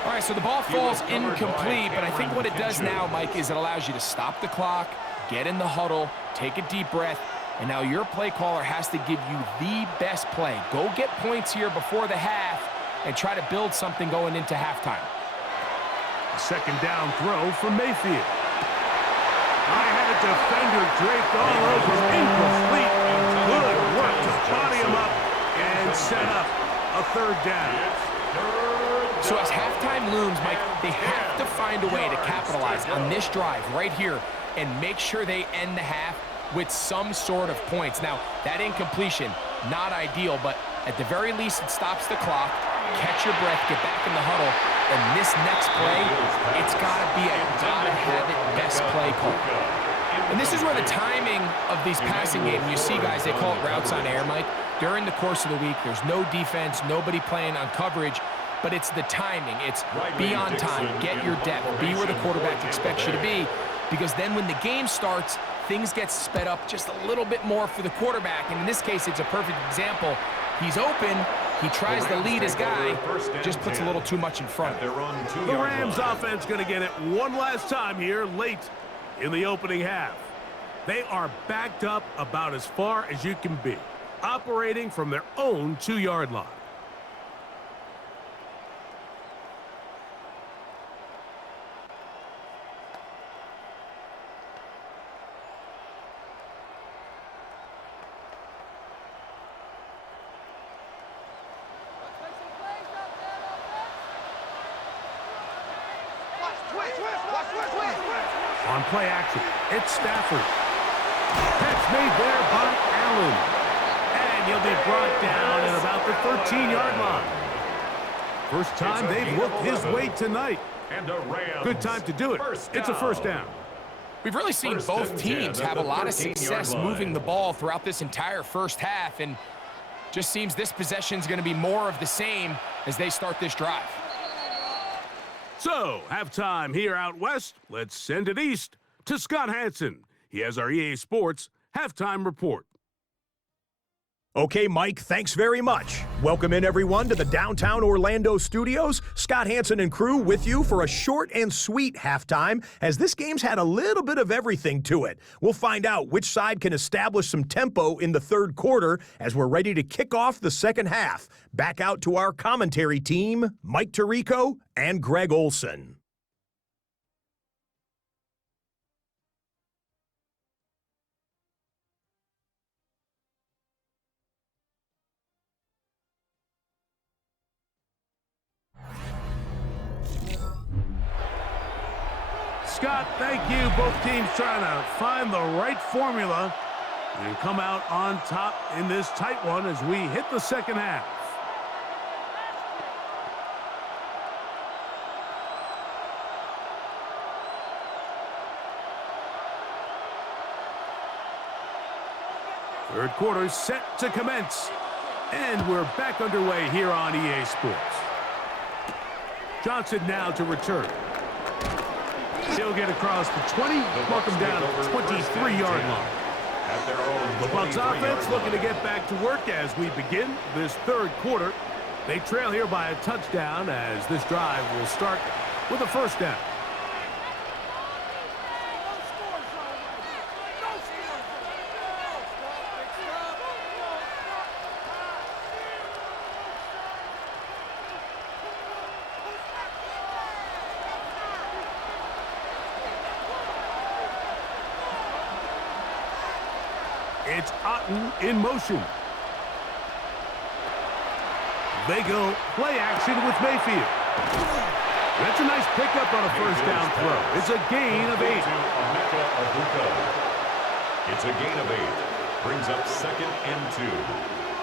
All right, so the ball falls incomplete, but I think what it does now, Mike, is it allows you to stop the clock, get in the huddle, take a deep breath, And now your play caller has to give you the best play. Go get points here before the half and try to build something going into halftime. A second down throw from Mayfield. I had a defender draped all over him. Incomplete. Good work to body him up and set up a third down. So as halftime looms, Mike, they have to find a way to capitalize on this drive right here and make sure they end the half with some sort of points. Now, that incompletion, not ideal, but at the very least, it stops the clock. Catch your breath, get back in the huddle, and this next play, it's got to be a gotta-have-it best play call. And this is where the timing of these passing games, you see guys, they call it routes on air, Mike. During the course of the week, there's no defense, nobody playing on coverage, but it's the timing. It's be on time, get your depth, be where the quarterback expects you to be, because then when the game starts, things get sped up just a little bit more for the quarterback. And in this case, it's a perfect example. He's open. He tries to lead his guy, just puts a little too much in front. The Rams offense going to get it one last time here late in the opening half. They are backed up about as far as you can be, operating from their own 2-yard line. On play action, it's Stafford. Catch made there by Allen. And he'll be brought down at about the 13-yard line. First time they've looked his way tonight. Good time to do it. It's a first down. We've really seen both teams have a lot of success moving the ball throughout this entire first half, and just seems this possession is going to be more of the same as they start this drive. So, halftime here out west. Let's send it east to Scott Hansen. He has our EA Sports halftime report. Okay, Mike, thanks very much. Welcome in, everyone, to the downtown Orlando studios. Scott Hansen and crew with you for a short and sweet halftime, as this game's had a little bit of everything to it. We'll find out which side can establish some tempo in the third quarter as we're ready to kick off the second half. Back out to our commentary team, Mike Tirico and Greg Olson. Scott, thank you. Both teams trying to find the right formula and come out on top in this tight one as we hit the second half. Third quarter set to commence. And we're back underway here on EA Sports. Johnson now to return. He'll get across the 20, mark him down at the 23-yard line. The Bucs offense looking to get back to work as we begin this third quarter. They trail here by a touchdown as this drive will start with a first down. It's Otten in motion. They go play action with Mayfield. That's a nice pickup on a first down throw. It's a gain of 8. It's a gain of 8. Brings up 2nd and 2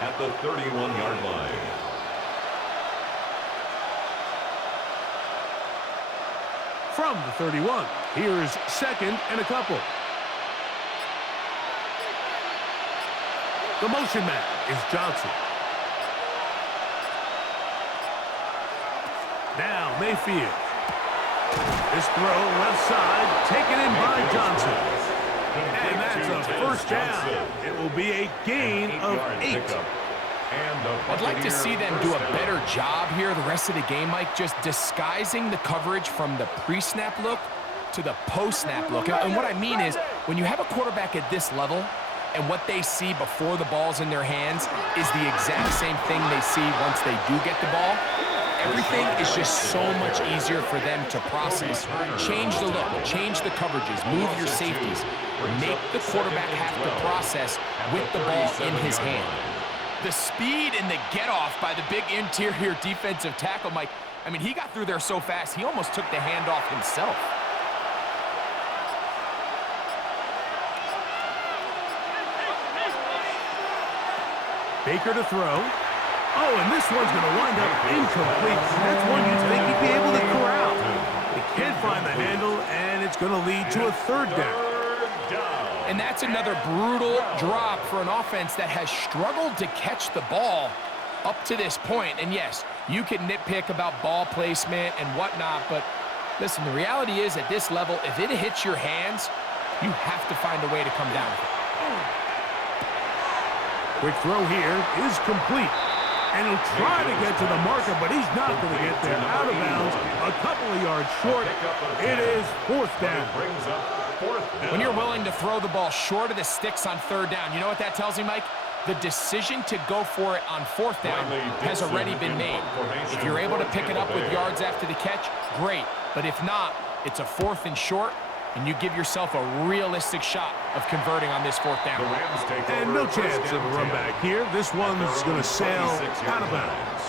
at the 31-yard line. From the 31, here's 2nd and a couple. The motion man is Johnson. Now Mayfield. This throw left side taken in by Johnson. And that's a first down. It will be a gain of 8. I'd like to see them do a better job here the rest of the game, Mike, just disguising the coverage from the pre-snap look to the post-snap look. And what I mean is, when you have a quarterback at this level, and what they see before the ball's in their hands is the exact same thing they see once they do get the ball. Everything is just so much easier for them to process. Change the look, change the coverages, move your safeties. Make the quarterback have to process with the ball in his hand. The speed and the get-off by the big interior defensive tackle, Mike. I mean, he got through there so fast, he almost took the handoff himself. Baker to throw. Oh, and this one's going to wind up incomplete. That's one you'd think he'd be able to corral. He can't find the handle, and it's going to lead to a third down. And that's another brutal drop for an offense that has struggled to catch the ball up to this point. And yes, you can nitpick about ball placement and whatnot, but listen, the reality is at this level, if it hits your hands, you have to find a way to come down with it. Quick throw here is complete. And he'll try to get to the marker, but he's not going to get there. Out of bounds, a couple of yards short. It is fourth down. When you're willing to throw the ball short of the sticks on third down, you know what that tells me, Mike? The decision to go for it on fourth down has already been made. If you're able to pick it up with yards after the catch, great. But if not, it's a fourth and short, and you give yourself a realistic shot of converting on this fourth down. And no chance of a run back here. This one's going to sail out of bounds.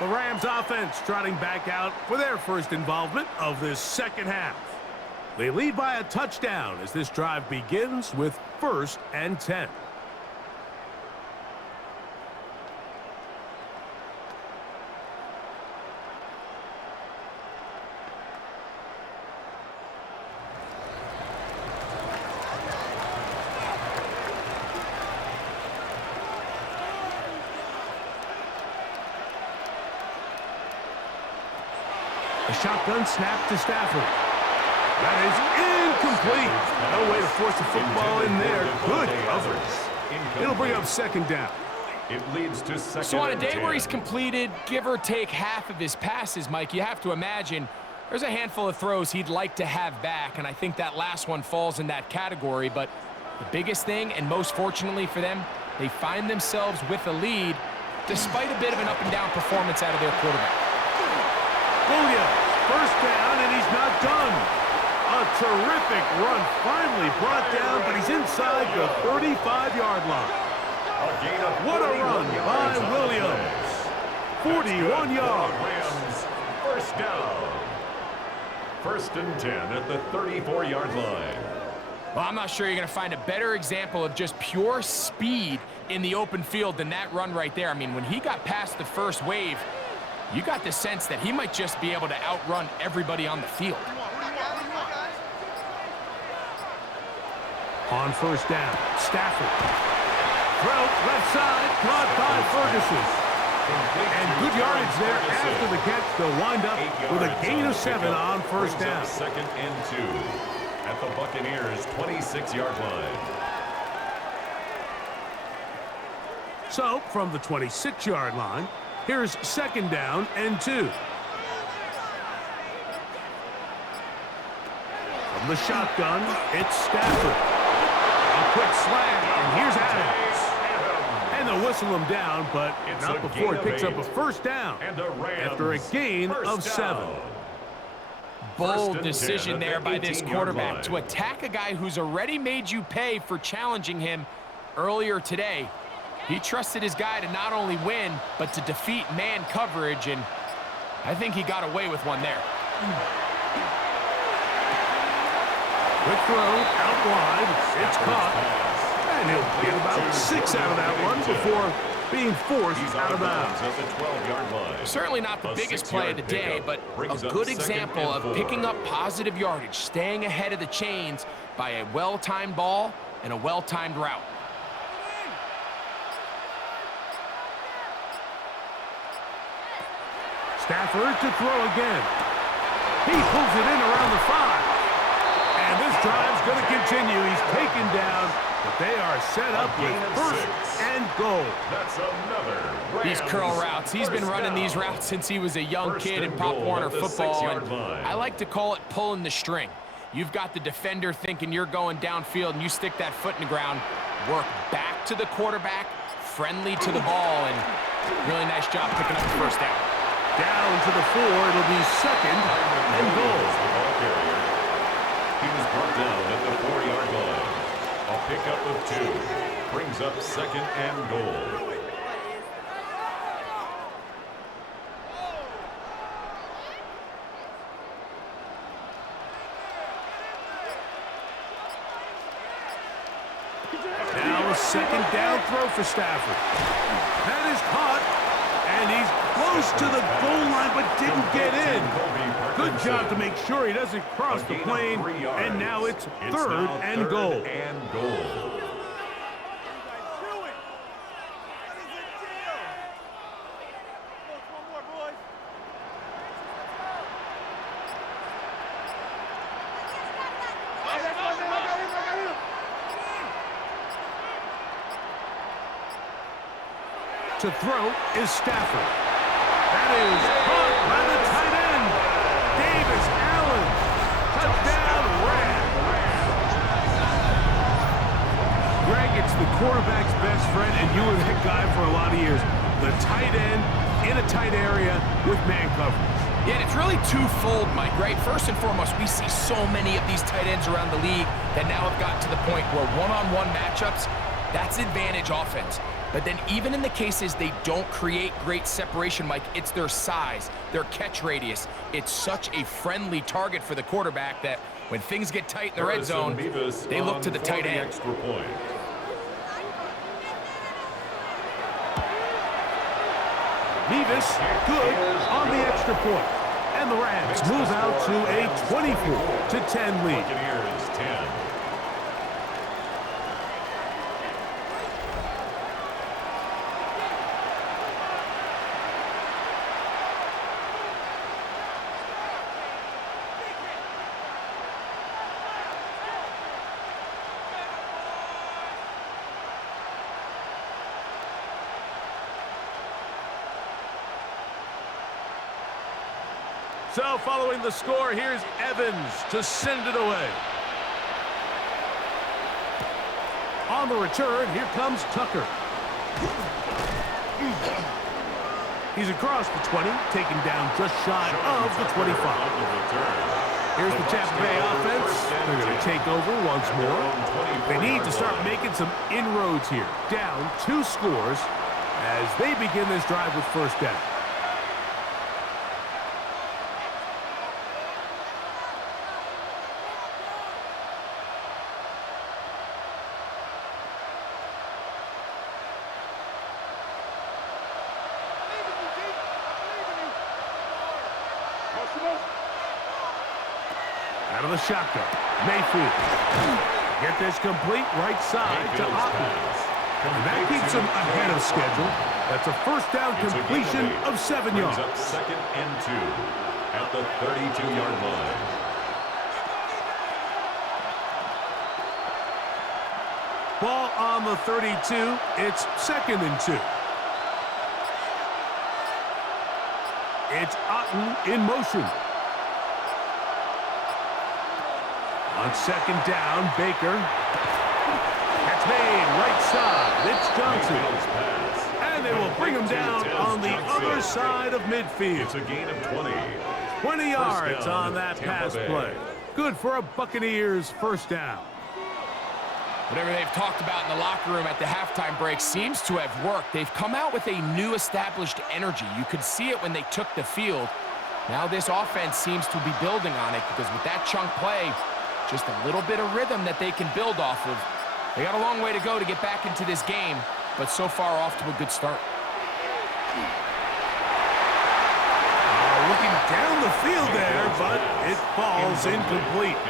The Rams offense trotting back out for their first involvement of this second half. They lead by a touchdown as this drive begins with 1st and 10. A shotgun snap to Stafford. That is incomplete. No way to force the football in there. Good coverage. It'll bring up second down. It leads to second. So on a day where he's completed, give or take half of his passes, Mike, you have to imagine there's a handful of throws he'd like to have back, and I think that last one falls in that category. But the biggest thing, and most fortunately for them, they find themselves with a lead despite a bit of an up-and-down performance out of their quarterback. Williams, first down, and he's not done. A terrific run, finally brought down, but he's inside the 35-yard line. What a run by Williams. 41 yards. Rams, first down. 1st and 10 at the 34-yard line. Well, I'm not sure you're going to find a better example of just pure speed in the open field than that run right there. I mean, when he got past the first wave, you got the sense that he might just be able to outrun everybody on the field. On first down, Stafford. Throw, left side, caught by Ferguson. And good yardage there after the catch. They'll wind up with a gain of 7 on first down. 2nd and 2 at the Buccaneers' 26-yard line. So, from the 26-yard line, here's 2nd down and 2. From the shotgun, it's Stafford. A quick slant, and here's Adams. And they'll whistle him down, but not before he picks up a first down after a gain of 7. Bold decision there by this quarterback to attack a guy who's already made you pay for challenging him earlier today. He trusted his guy to not only win, but to defeat man coverage, and I think he got away with one there. Quick throw, out wide, it's caught, and he'll get about 6 out of that one before being forced out of bounds. At the 12-yard line. Certainly not the biggest play of the day, but a good example of picking up positive yardage, staying ahead of the chains by a well-timed ball and a well-timed route. Stafford to throw again. He pulls it in around the 5. And this drive's going to continue. He's taken down, but they are set up with 1st and goal. That's another Rams. These curl routes. He's been running these routes since he was a young kid in Pop Warner football. And I like to call it pulling the string. You've got the defender thinking you're going downfield, and you stick that foot in the ground. work back to the quarterback, friendly to the ball, and really nice job picking up the first down. Down to the 4. It'll be second and goal. He was brought down at the 4-yard line. A pickup of 2 brings up second and goal. Now a second down throw for Stafford. That is caught, and he's close to the goal line but didn't get in. Good job to make sure he doesn't cross the plane, and now it's third and goal. To throw is Stafford. That is caught by the tight end, Davis Allen. Touchdown, Rams. Greg, it's the quarterback's best friend, and you were that guy for a lot of years. The tight end in a tight area with man coverage. Yeah, and it's really twofold, Mike, right? First and foremost, we see so many of these tight ends around the league that now have gotten to the point where one-on-one matchups, that's advantage offense. But then even in the cases they don't create great separation, Mike, it's their size, their catch radius. It's such a friendly target for the quarterback that when things get tight in the red zone, they look to the tight end. Extra point. Mevis, good on the extra point. And the Rams move out to a 24-10 lead. Buccaneers 10. So following the score, here's Evans to send it away. On the return, here comes Tucker. He's across the 20, taken down just shy of the 25. Here's the Tampa Bay offense. They're going to take over once more. They need to start making some inroads here. Down 2 scores as they begin this drive with first down. Out of the shotgun, Mayfield. Get this complete right side to Otten. And that keeps him ahead of schedule. That's a first down completion of 7 yards. Up second and 2 at the 32-yard line. Ball on the 32. It's second and 2. It's Otten in motion. On second down, Baker. That's made right side. It's Johnson. And they will bring him down on the other side of midfield. It's a gain of 20. 20 yards on that pass play. Good for a Buccaneers first down. Whatever they've talked about in the locker room at the halftime break seems to have worked. They've come out with a new established energy. You could see it when they took the field. Now this offense seems to be building on it because with that chunk play, just a little bit of rhythm that they can build off of. They got a long way to go to get back into this game, but so far off to a good start. Looking down the field there, but it falls incomplete.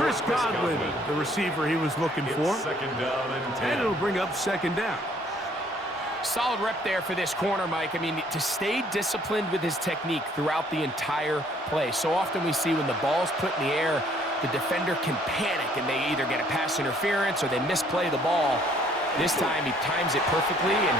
Chris Godwin, the receiver he was looking for. Second down and 10. And it'll bring up second down. Solid rep there for this corner, Mike. I mean, to stay disciplined with his technique throughout the entire play. So often we see when the ball's put in the air, the defender can panic and they either get a pass interference or they misplay the ball. This time he times it perfectly and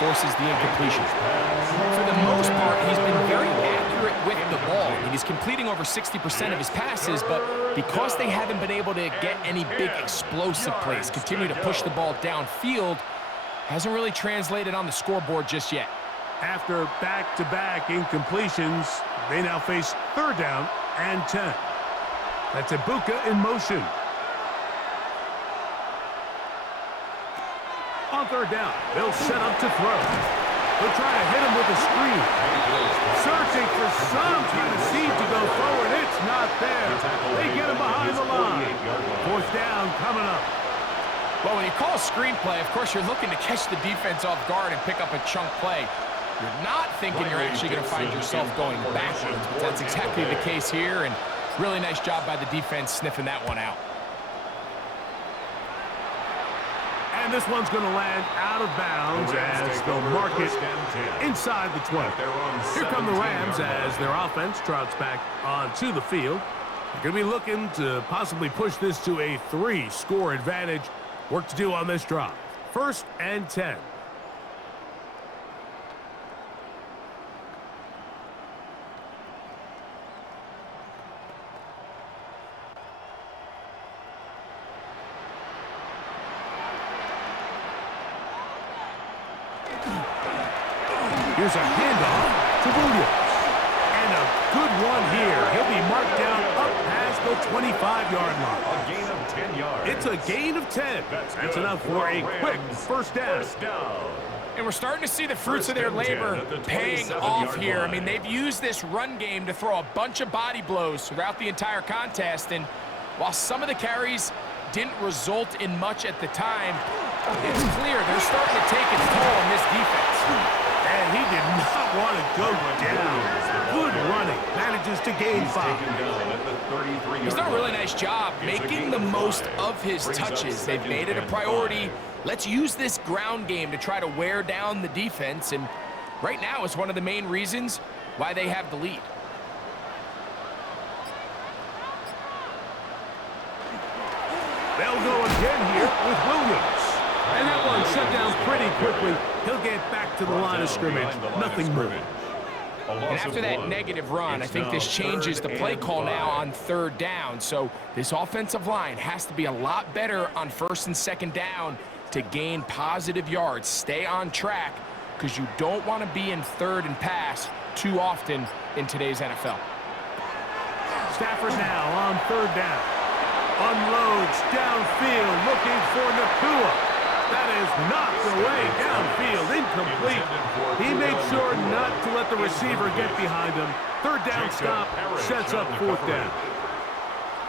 forces the incompletion. For the most part, he's been very accurate with the ball. mean, he's completing over 60% of his passes, but because they haven't been able to get any big explosive plays, continue to push the ball downfield, hasn't really translated on the scoreboard just yet. After back-to-back incompletions, they now face 3rd down and 10. That's Ibuka in motion. On 3rd down, they'll set up to throw. They'll try to hit him with a screen. Searching for some kind of seed to go forward. It's not there. They get him behind the line. 4th down coming up. Well, when you call a screenplay, of course, you're looking to catch the defense off guard and pick up a chunk play. You're not thinking you're actually going to find yourself going backwards, but that's exactly the case here, and really nice job by the defense sniffing that one out. And this one's going to land out of bounds as they'll mark it inside the 20. Here come the Rams as their offense trots back onto the field. They're going to be looking to possibly push this to a 3-score advantage. Work to do on this drive. 1st and 10. Here's a handoff to Williams. And a good one here. He'll be marked down up past the 25-yard line. A gain of 10 yards. It's a gain of 10. That's enough for a quick 1st down. And we're starting to see the fruits of their labor paying off here. I mean, they've used this run game to throw a bunch of body blows throughout the entire contest. And while some of the carries didn't result in much at the time, it's clear they're starting to take its toll on this defense. And he did not want to go down. Good running. Manages to gain 5. He's done a really nice job making the most of his touches. They've made it a priority. Let's use this ground game to try to wear down the defense. And right now, it's one of the main reasons why they have the lead. They'll go again here with Williams. And that one shut down pretty quickly. He'll get back to the line of scrimmage. Nothing moving. And after that negative run, I think this changes the play call now on 3rd down. So this offensive line has to be a lot better on 1st and 2nd down to gain positive yards. Stay on track because you don't want to be in 3rd and pass too often in today's NFL. Stafford now on 3rd down. Unloads downfield looking for Nakua. That is knocked away downfield, incomplete. He made sure not to let the receiver get behind him. 3rd down stop sets up 4th down.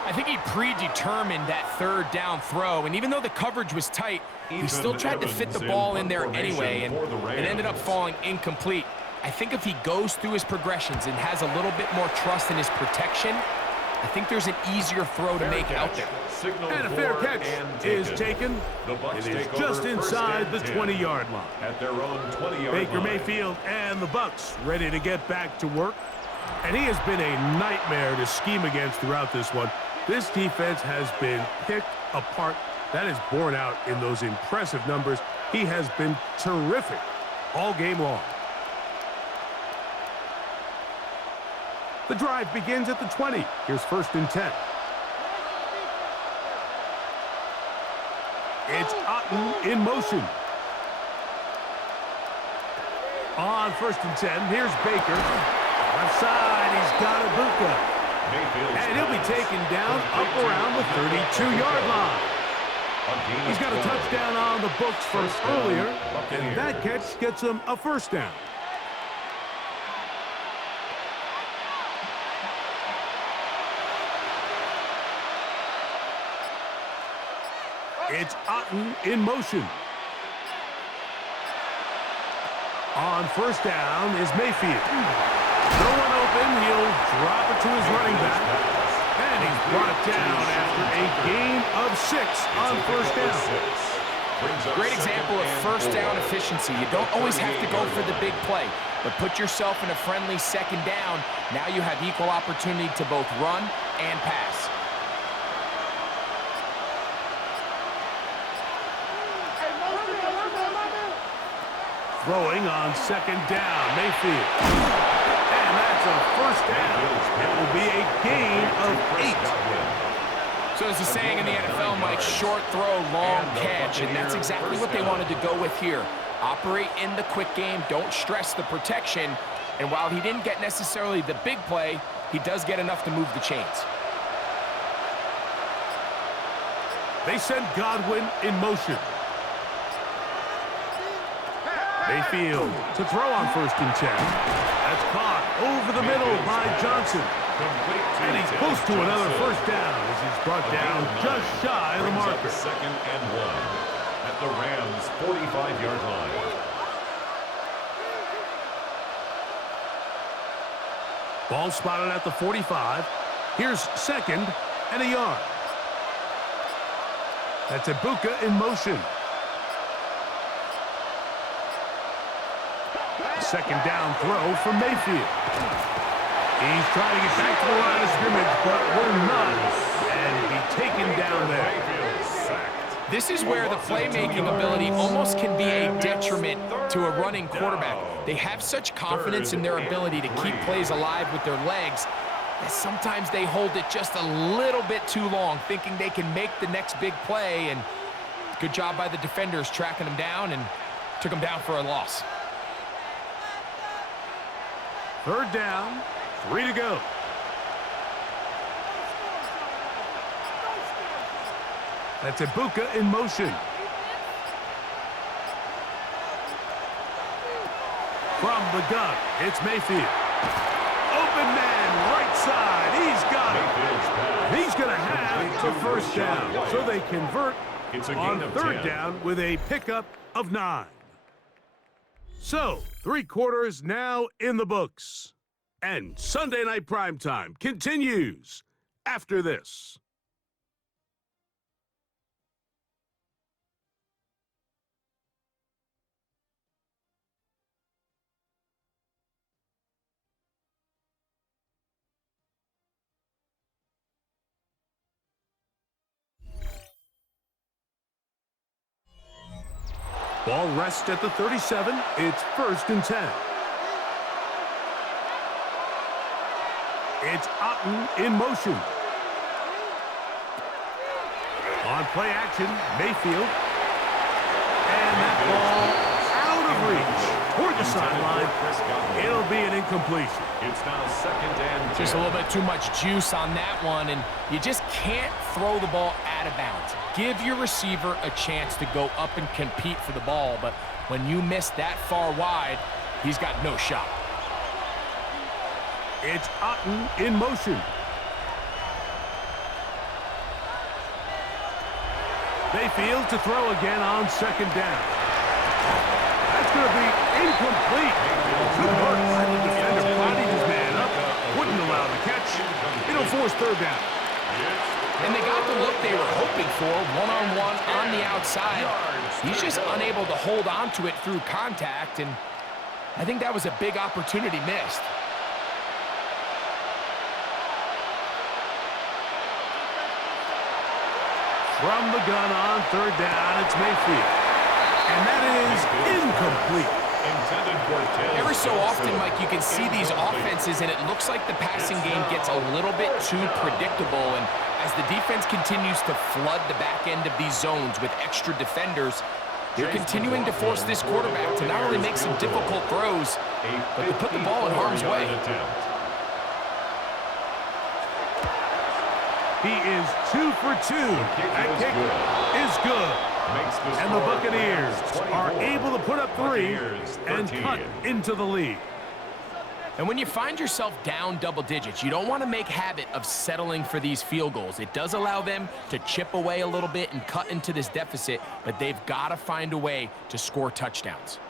I think he predetermined that 3rd down throw, and even though the coverage was tight, he still tried to fit the ball in there anyway, and it ended up falling incomplete. I think if he goes through his progressions and has a little bit more trust in his protection, I think there's an easier throw to make out there. And a fair catch is taken. It is just inside the 20-yard line. At their own 20-yard Baker line. Mayfield and the Bucs ready to get back to work. And he has been a nightmare to scheme against throughout this one. This defense has been picked apart. That is borne out in those impressive numbers. He has been terrific all game long. The drive begins at the 20. Here's 1st and 10. It's Otten in motion. On 1st and 10, here's Baker. Left side, he's got Ibuka. And he'll be taken down up around the 32-yard line. He's got a touchdown on the books from earlier, and that catch gets him a 1st down. It's Otten in motion. On 1st down is Mayfield. No one open. He'll drop it to his running back. And he's brought down after a gain of 6 on 1st down. Great example of 1st down efficiency. You don't always have to go for the big play, but put yourself in a friendly 2nd down. Now you have equal opportunity to both run and pass. Throwing on 2nd down, Mayfield. And that That's a first down. It will be a gain of 8. So there's a saying in the NFL, Mike, short throw, long catch, and that's exactly what they wanted to go with here. Operate in the quick game, don't stress the protection, and while he didn't get necessarily the big play, he does get enough to move the chains. They send Godwin in motion. Mayfield to throw on 1st and 10. That's caught over the middle by Johnson. And he's close to another first down as he's brought down just shy of the marker. 2nd and 1 at the Rams' 45-yard line. Ball spotted at the 45. Here's 2nd and a yard. That's Ibuka in motion. 2nd down throw for Mayfield. He's trying to get back to the line of scrimmage, but will not. And be taken down there. This is where the playmaking ability almost can be a detriment to a running quarterback. They have such confidence in their ability to keep plays alive with their legs that sometimes they hold it just a little bit too long, thinking they can make the next big play. And good job by the defenders tracking them down and took them down for a loss. 3rd down, 3 to go. That's Ibuka in motion. From the gun, it's Mayfield. Open man, right side. He's got it. He's going to have the first down. So they convert on 3rd down with a pickup of 9. So, 3 quarters now in the books. And Sunday Night Primetime continues after this. Ball rests at the 37. It's 1st and 10. It's Otten in motion. On play action, Mayfield. And that ball out of reach toward the sideline. It'll be an incompletion. It's now 2nd and 10. Just a little bit too much juice on that one, and you just can't throw the ball out of bounds. Give your receiver a chance to go up and compete for the ball, but when you miss that far wide, he's got no shot. It's Otten in motion. Mayfield to throw again on 2nd down. That's going to be incomplete. Good work by the defender. Bodied his man up. Wouldn't allow the catch. It'll force 3rd down. And they got the look they were hoping for, one-on-one on the outside. He's just unable to hold on to it through contact, and I think that was a big opportunity missed. From the gun on 3rd down, it's Mayfield. And that is incomplete. Every so often, Mike, you can see these offenses, and it looks like the passing game gets a little bit too predictable. And as the defense continues to flood the back end of these zones with extra defenders, they're continuing to force this quarterback to not only make some difficult throws, but to put the ball in harm's way. He is 2 for 2. That kick is good. And the Buccaneers are able to put up 3 and cut into the lead. And when you find yourself down double digits, you don't want to make habit of settling for these field goals. It does allow them to chip away a little bit and cut into this deficit, but they've got to find a way to score touchdowns.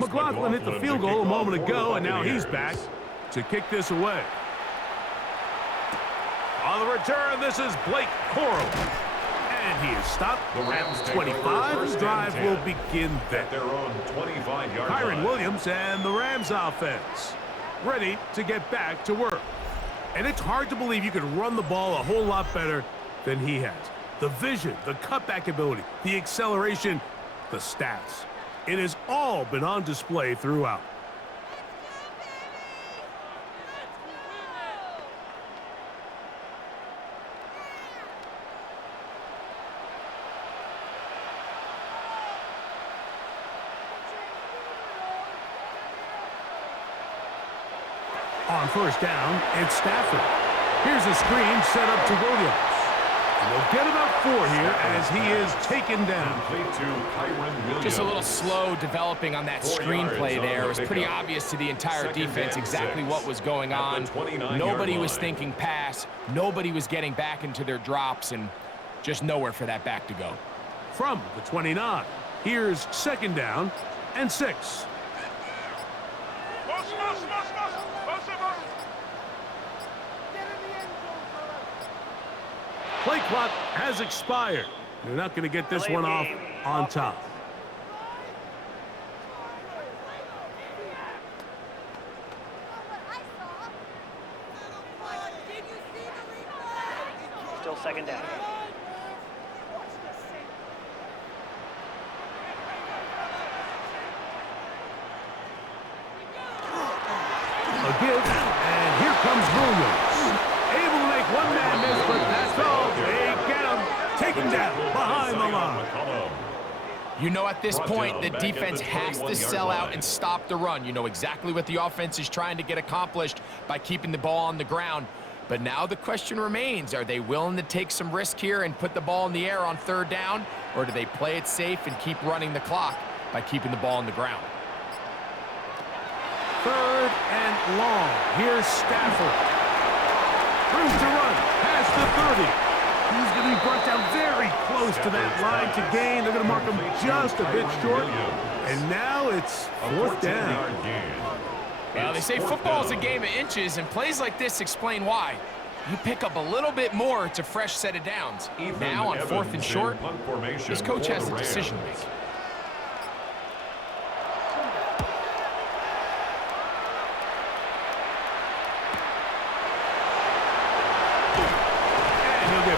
McLaughlin hit the field goal a moment ago, and now he's back to kick this away. On the return, this is Blake Corum. And he is stopped at 25. The drive will begin there. Their own 25-yard Kyron line. Williams and the Rams offense ready to get back to work. And it's hard to believe you could run the ball a whole lot better than he has. The vision, the cutback ability, the acceleration, the stats. It has all been on display throughout. On first down, it's Stafford. Here's a screen set up to Williams. And they'll get about 4 here as he is taken down. Just a little slow developing on that screenplay there. It was pretty obvious to the entire defense exactly what was going on. Nobody was thinking pass. Nobody was getting back into their drops, and just nowhere for that back to go. From the 29, here's second down and 6. Play clock has expired. They're not going to get this one off on top. Still second down. A give, and here comes Williams. Able to make one man miss, but that's all. They get him, taken down behind the line. You know, at this point, the defense has to sell out and stop the run. You know exactly what the offense is trying to get accomplished by keeping the ball on the ground. But now the question remains, are they willing to take some risk here and put the ball in the air on third down, or do they play it safe and keep running the clock by keeping the ball on the ground? Third and long. Here's Stafford. Room to run. Past the 30. He's going to be brought down very close to that line to gain. They're going to mark him just a bit short. And now it's fourth down. Well, they say football is a game of inches, and plays like this explain why. You pick up a little bit more, it's a fresh set of downs. Now on fourth and short, this coach has a decision to make.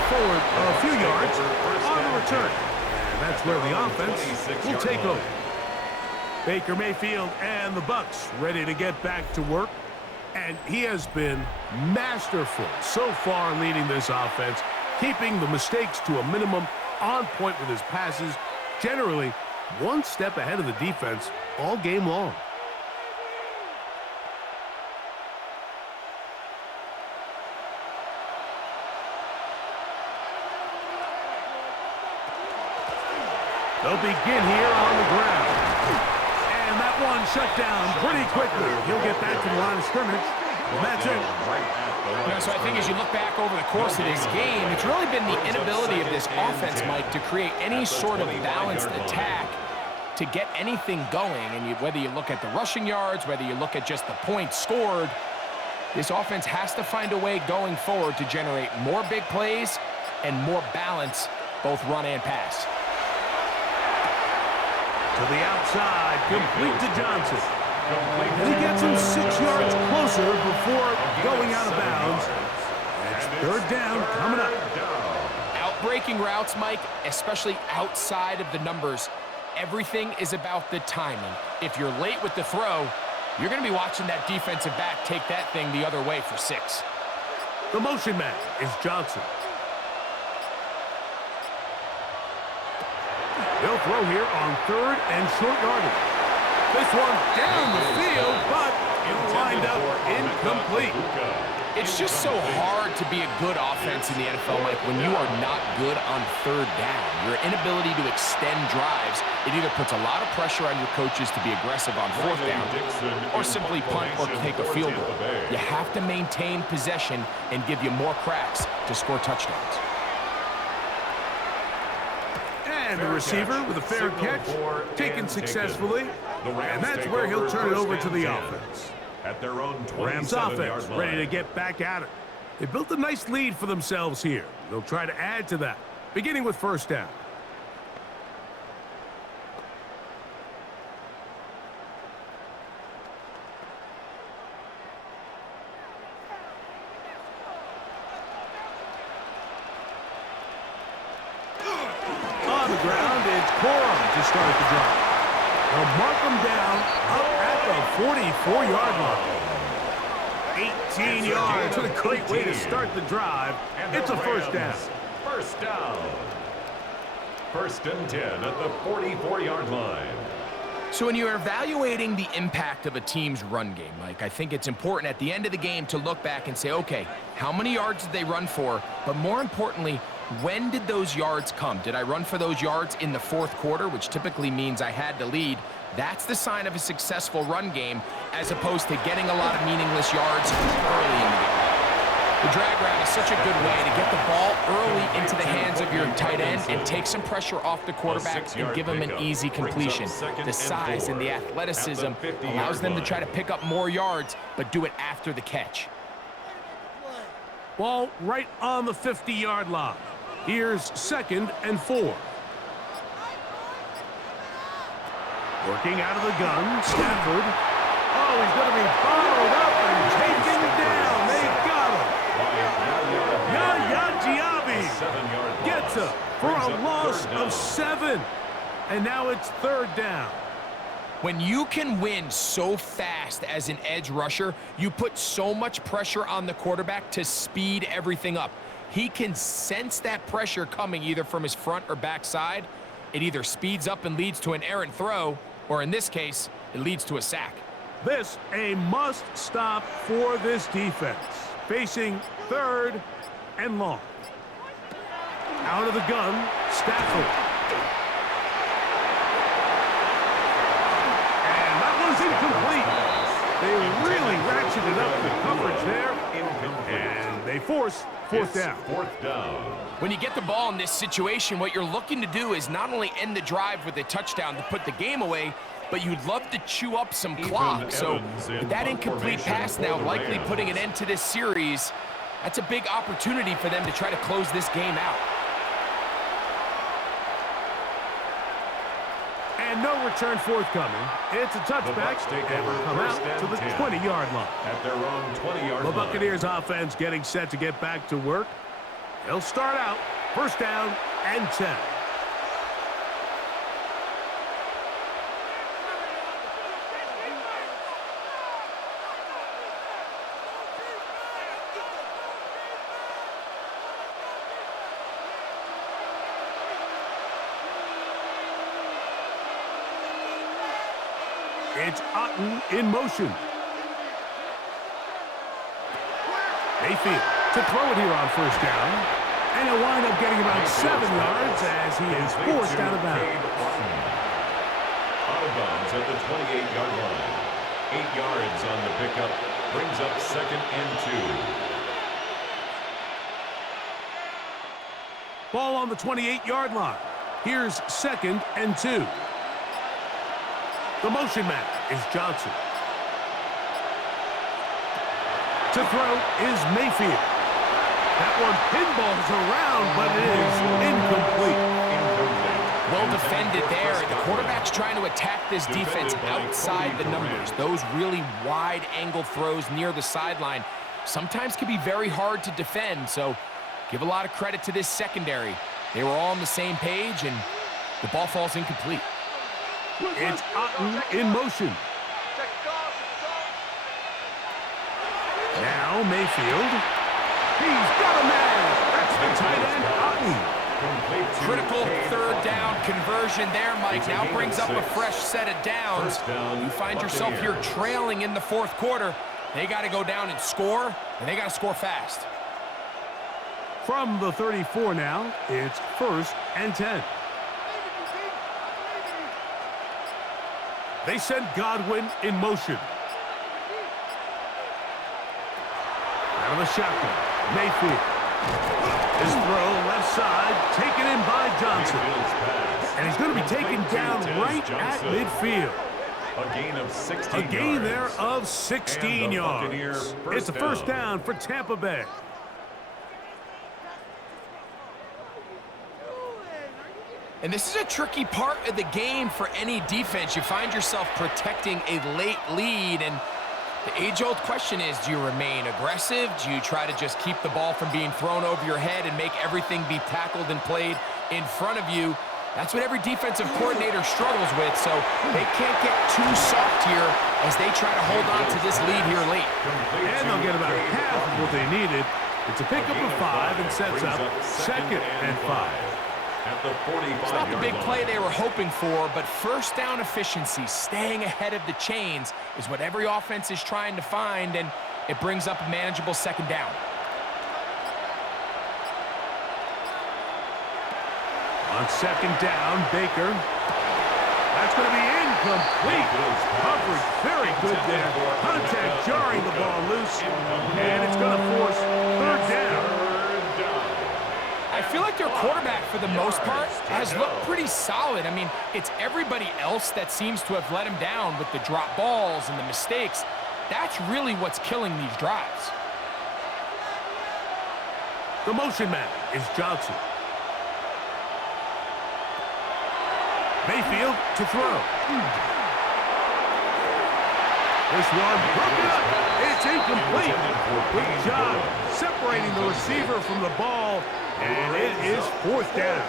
Forward a few yards on the return. And that's where the offense will take over. Baker Mayfield and the Bucs ready to get back to work. And he has been masterful so far leading this offense, keeping the mistakes to a minimum, on point with his passes, generally one step ahead of the defense all game long. They'll begin here on the ground. And that one shut down pretty quickly. He'll get back to the line of scrimmage. And that's it. You know, so I think as you look back over the course of this game, it's really been the inability of this offense, Mike, to create any sort of balanced attack to get anything going. And whether you look at the rushing yards, whether you look at just the points scored, this offense has to find a way going forward to generate more big plays and more balance, both run and pass. To the outside, complete to Johnson. And he gets him 6 yards closer before going out of bounds. It's third down coming up. Outbreaking routes, Mike, especially outside of the numbers, everything is about the timing. If you're late with the throw, you're going to be watching that defensive back take that thing the other way for 6. The motion man is Johnson. They'll throw here on third and short yardage. This one down the field, but it lined up incomplete. It's just so hard to be a good offense in the NFL, Mike, when you are not good on third down. Your inability to extend drives, it either puts a lot of pressure on your coaches to be aggressive on fourth down or simply punt or take a field goal. You have to maintain possession and give you more cracks to score touchdowns. And the receiver with a fair catch, taken successfully. And that's where he'll turn it over to the offense. Rams offense ready to get back at it. They built a nice lead for themselves here. They'll try to add to that, beginning with first down. start the drive. They'll mark them down up at the 44-yard line. 18 yards. What a great way to start the drive. It's a first down. First down. First and 10 at the 44-yard line. So when you're evaluating the impact of a team's run game, Mike, I think it's important at the end of the game to look back and say, okay, how many yards did they run for? But more importantly, when did those yards come? Did I run for those yards in the fourth quarter, which typically means I had to lead? That's the sign of a successful run game, as opposed to getting a lot of meaningless yards early in the game. The drag route is such a good way to get the ball early into the hands of your tight end and take some pressure off the quarterback and give him an easy completion. The size and the athleticism allows them to try to pick up more yards, but do it after the catch. Ball right on the 50-yard line. Here's 2nd and 4. Working out of the gun, Stafford. Oh, he's going to be followed up and taken down. They got him. Diaby gets him for a loss of 7. And now it's 3rd down. When you can win so fast as an edge rusher, you put so much pressure on the quarterback to speed everything up. He can sense that pressure coming either from his front or back side. It either speeds up and leads to an errant throw, or in this case, it leads to a sack. This a must stop for this defense. Facing 3rd and long. Out of the gun, Stafford. And that was incomplete. They really ratcheted up the coverage there. And they force 4th down. 4th down. When you get the ball in this situation, what you're looking to do is not only end the drive with a touchdown to put the game away, but you'd love to chew up some clock. So with that incomplete pass now likely putting an end to this series, that's a big opportunity for them to try to close this game out. And no return forthcoming. It's a touchback and will come out to the 20-yard line. At their own 20-yard line. The Buccaneers offense getting set to get back to work. They'll start out 1st down and 10. It's Otten in motion. Mayfield to throw it here on 1st down. And he'll wind up getting about 7 yards as he is forced out of bounds. Out of bounds at the 28-yard line. 8 yards on the pickup. Brings up 2nd and 2. Ball on the 28-yard line. Here's 2nd and 2. The motion man is Johnson. To throw is Mayfield. That one pinballs around, but it is incomplete. Well defended there. The quarterback's trying to attack this defense outside the numbers. Those really wide angle throws near the sideline sometimes can be very hard to defend, so give a lot of credit to this secondary. They were all on the same page, and the ball falls incomplete. It's Otten in motion. Now Mayfield. He's got a man. That's the tight end, Otten. Critical 3rd down conversion there, Mike. Now brings up a fresh set of downs. You find yourself here trailing in the 4th quarter. They got to go down and score, and they got to score fast. From the 34 now, it's 1st and 10. They send Godwin in motion. Out of the shotgun, Mayfield. His throw left side, taken in by Johnson. And he's going to be taken down right at midfield. A gain of 16 A gain yards. there of 16 yards. It's a 1st down for Tampa Bay. And this is a tricky part of the game for any defense. You find yourself protecting a late lead, and the age-old question is, do you remain aggressive? Do you try to just keep the ball from being thrown over your head and make everything be tackled and played in front of you? That's what every defensive coordinator struggles with, so they can't get too soft here as they try to hold on to this lead here late. And they'll get about half of what they needed. It's a pickup of 5 and sets up 2nd and 5. At the 45-yard It's not the big play line. they were hoping for, but first down efficiency, staying ahead of the chains, is what every offense is trying to find, and it brings up a manageable 2nd down. On 2nd down, Baker. That's going to be incomplete. Coverage very good there. Contact jarring the ball loose. And it's going to force 3rd down. I feel like their quarterback, for the most part, has looked pretty solid. I mean, it's everybody else that seems to have let him down with the drop balls and the mistakes. That's really what's killing these drives. The motion man is Johnson. Mayfield to throw. This one broken up. It's incomplete. Good job separating the receiver from the ball, and it is 4th down.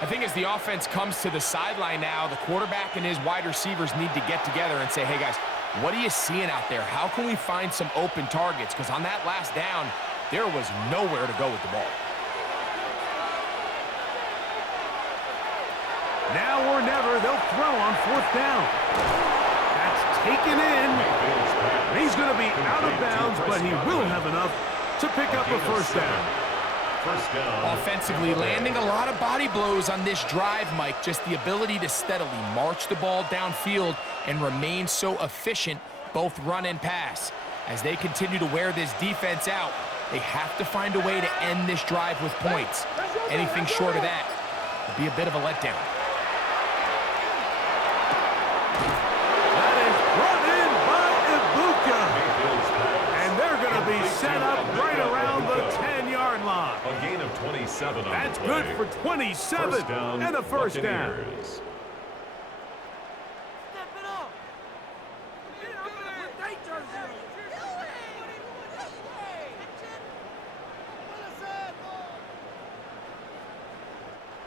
I think as the offense comes to the sideline now, the quarterback and his wide receivers need to get together and say, hey, guys, what are you seeing out there? How can we find some open targets? Because on that last down, there was nowhere to go with the ball. Now or never, they'll throw on 4th down. That's taken in. He's going to be out of bounds, but he will have enough to pick up a 1st down. Offensively, landing a lot of body blows on this drive, Mike. Just the ability to steadily march the ball downfield and remain so efficient, both run and pass. As they continue to wear this defense out, they have to find a way to end this drive with points. Anything short of that would be a bit of a letdown. Set up right around the 10-yard line. A gain of 27 on That's the play. good for 27 and a 1st down. Buccaneers.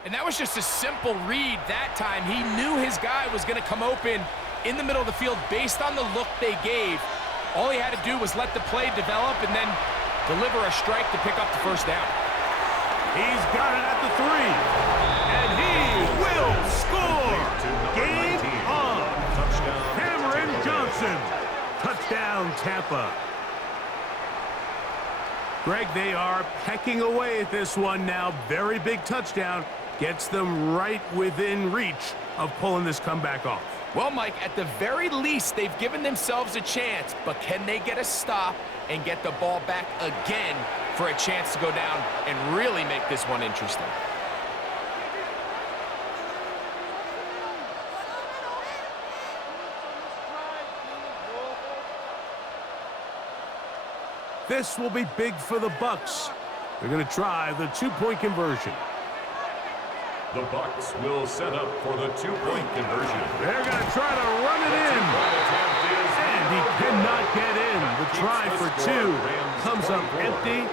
And that was just a simple read that time. He knew his guy was going to come open in the middle of the field based on the look they gave. All he had to do was let the play develop and then deliver a strike to pick up the 1st down. He's got it at the 3. And he will score. Game on. Cameron Johnson. Touchdown, Tampa. Greg, they are pecking away at this one now. Very big touchdown. Gets them right within reach of pulling this comeback off. Well, Mike, at the very least, they've given themselves a chance, but can they get a stop and get the ball back again for a chance to go down and really make this one interesting? This will be big for the Bucs. They're going to try the 2-point conversion. The Bucs will set up for the 2-point conversion. They're going to try to run it in. And he cannot get in. The try for 2 comes up empty,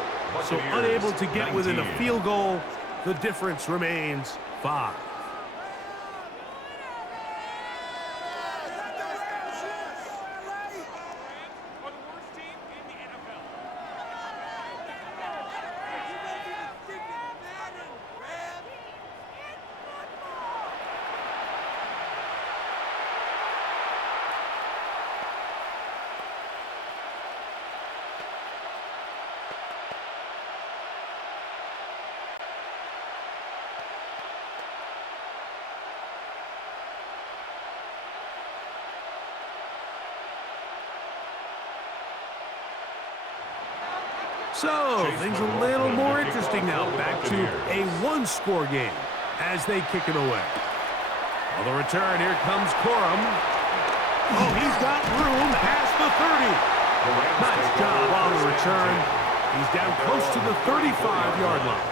so unable to get within a field goal. The difference remains 5. So, things a little more interesting now. Back to a 1-score game as they kick it away. On the return, here comes Corum. Oh, he's got room past the 30. Nice job on the return. He's down close to the 35-yard line.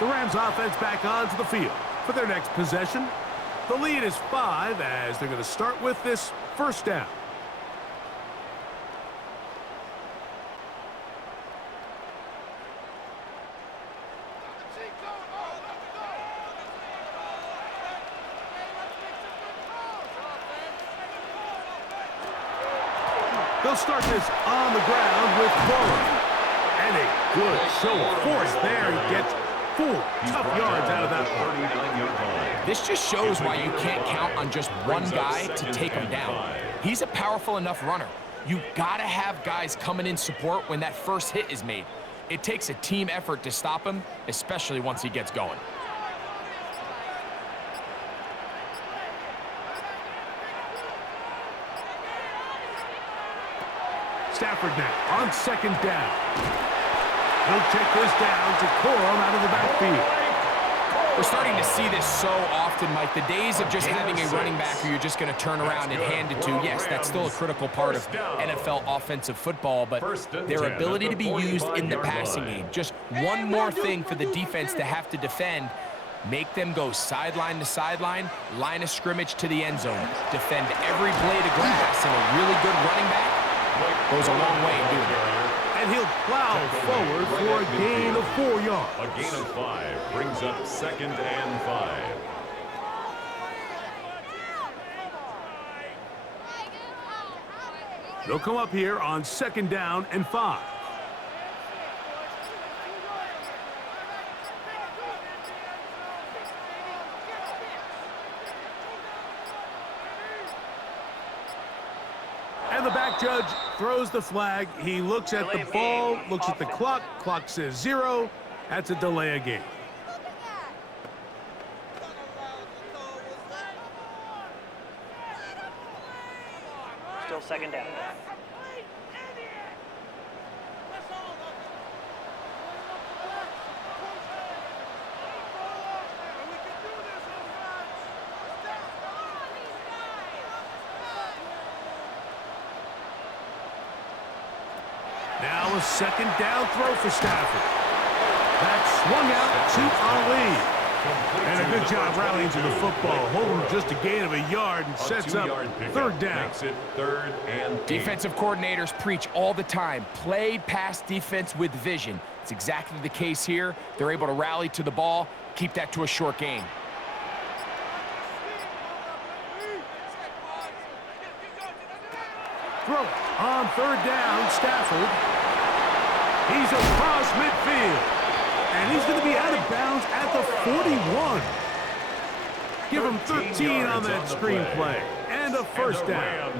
The Rams offense back onto the field for their next possession. The lead is 5 as they're going to start with this 1st down. They'll start this on the ground with Cora. And a good show of force there. He gets 4 tough yards out of that one. This just shows why you can't count on just one guy to take him down. He's a powerful enough runner. You gotta have guys coming in support when that first hit is made. It takes a team effort to stop him, especially once he gets going. Stafford now on second down. He'll check this down to Corum out of the backfield. We're starting to see this so often, Mike. The days of just having a running back who you're just going to turn around and hand it to, yes, that's still a critical part of NFL offensive football, but their ability to be used in the passing game. Just one more thing for the defense to have to defend. Make them go sideline to sideline, line of scrimmage to the end zone. Defend every blade of grass, and a really good running back goes a long way in doing it. And he'll plow forward for a gain of 4 yards. A gain of 5 brings up 2nd and 5. They'll come up here on 2nd down and 5. And the back judge throws the flag. He looks at the ball, looks at the clock. Clock says 0. That's a delay of game. Still 2nd down. Now a 2nd down throw for Stafford. That's swung out to Ali. And a good job rallying to the football. Holding just a gain of a yard and sets up 3rd down. Makes it 3rd and 8. Defensive coordinators preach all the time, play pass defense with vision. It's exactly the case here. They're able to rally to the ball, keep that to a short gain. Throw it on 3rd down, Stafford. He's across midfield. And he's going to be out of bounds at the 41. Give him 13 on that screenplay. And a 1st down.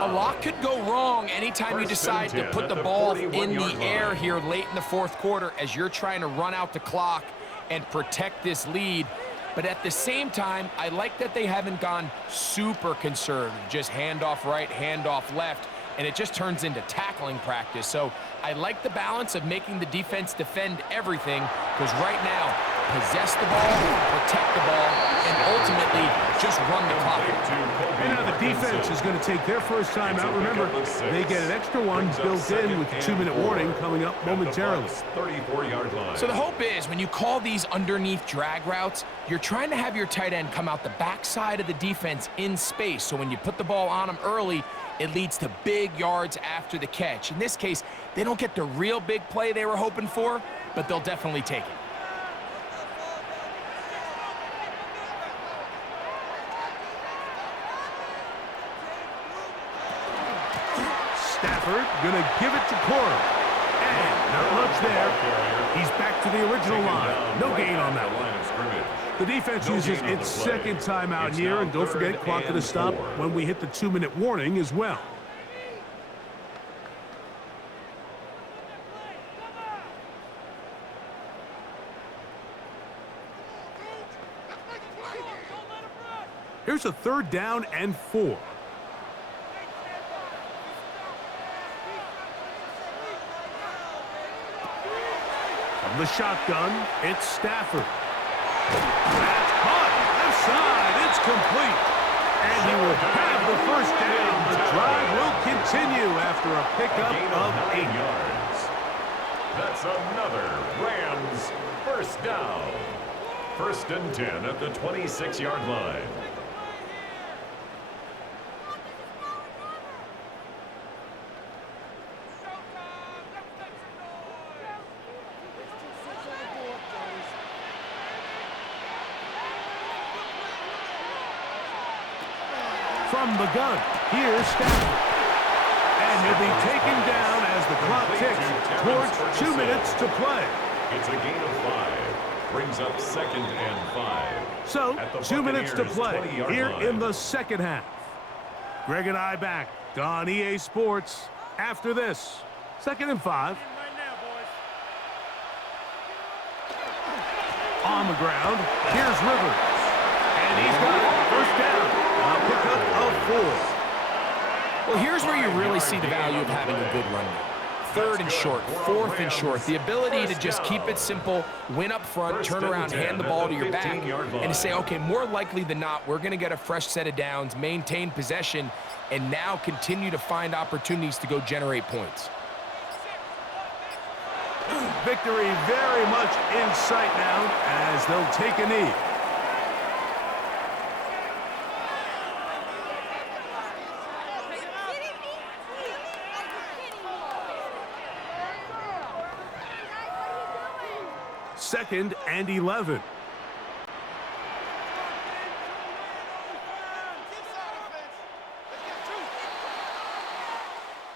A lot could go wrong anytime you decide to put the ball in the air here late in the 4th quarter as you're trying to run out the clock and protect this lead. But at the same time, I like that they haven't gone super conservative, just handoff right, handoff left, and it just turns into tackling practice. So I like the balance of making the defense defend everything, because right now, possess the ball, protect the ball, and ultimately just run the clock. And now the defense is going to take their first time out. Remember, they get an extra one built in with the 2-minute warning coming up momentarily. 34-yard line. So the hope is when you call these underneath drag routes, you're trying to have your tight end come out the backside of the defense in space. So when you put the ball on him early, it leads to big yards after the catch. In this case, they don't get the real big play they were hoping for, but they'll definitely take it. Stafford gonna give it to Cora. And not much there. He's back to the original line. No gain on that one. The defense uses its 2nd timeout here, and don't forget, clock to stop when we hit the 2-minute warning as well. Here's a 3rd down and 4. From the shotgun, it's Stafford. That's caught. Left side. It's complete. And he will have the 1st down. The drive will continue after a pickup of 8 yards. That's another Rams 1st down. 1st and 10 at the 26-yard line. From the gun, here's Stafford. And he'll be taken down as the clock ticks towards 2 minutes to play. It's a gain of 5. Brings up 2nd and 5. So, 2 minutes to play 20-yard here line. in the second half. Greg and I back on EA Sports after this. 2nd and 5. On the ground, here's Rivers. And he's got it. First down. A pickup of 4. Well, here's where you really see the value of having a good run game. 3rd and short, 4th and short. The ability to just keep it simple, win up front, turn around, hand the ball to your back, and to say, okay, more likely than not, we're going to get a fresh set of downs, maintain possession, and now continue to find opportunities to go generate points. Victory very much in sight now as they'll take a knee. Second and 11.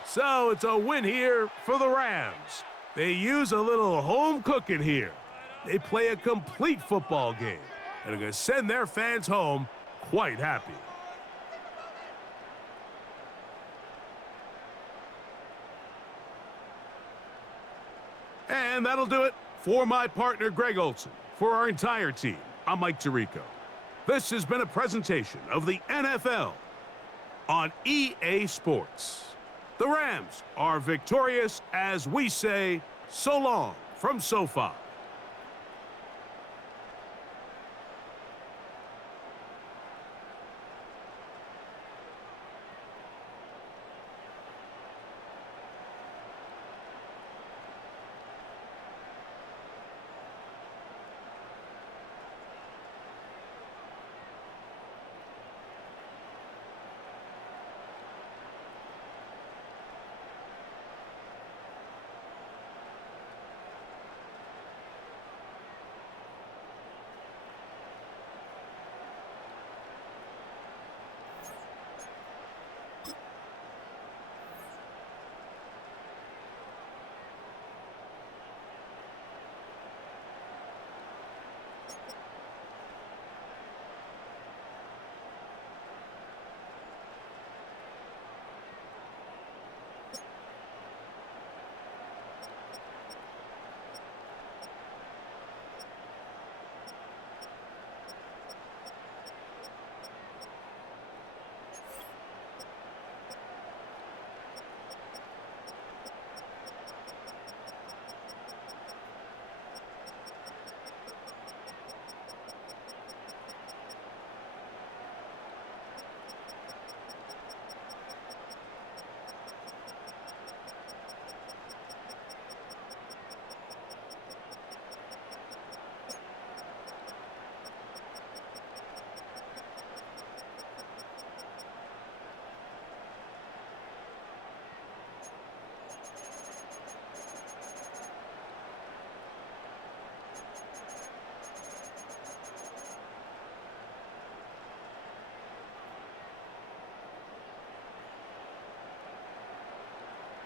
So it's a win here for the Rams. They use a little home cooking here. They play a complete football game and are going to send their fans home quite happy. And that'll do it for my partner, Greg Olson. For our entire team, I'm Mike Tirico. This has been a presentation of the NFL on EA Sports. The Rams are victorious as we say so long from SoFi.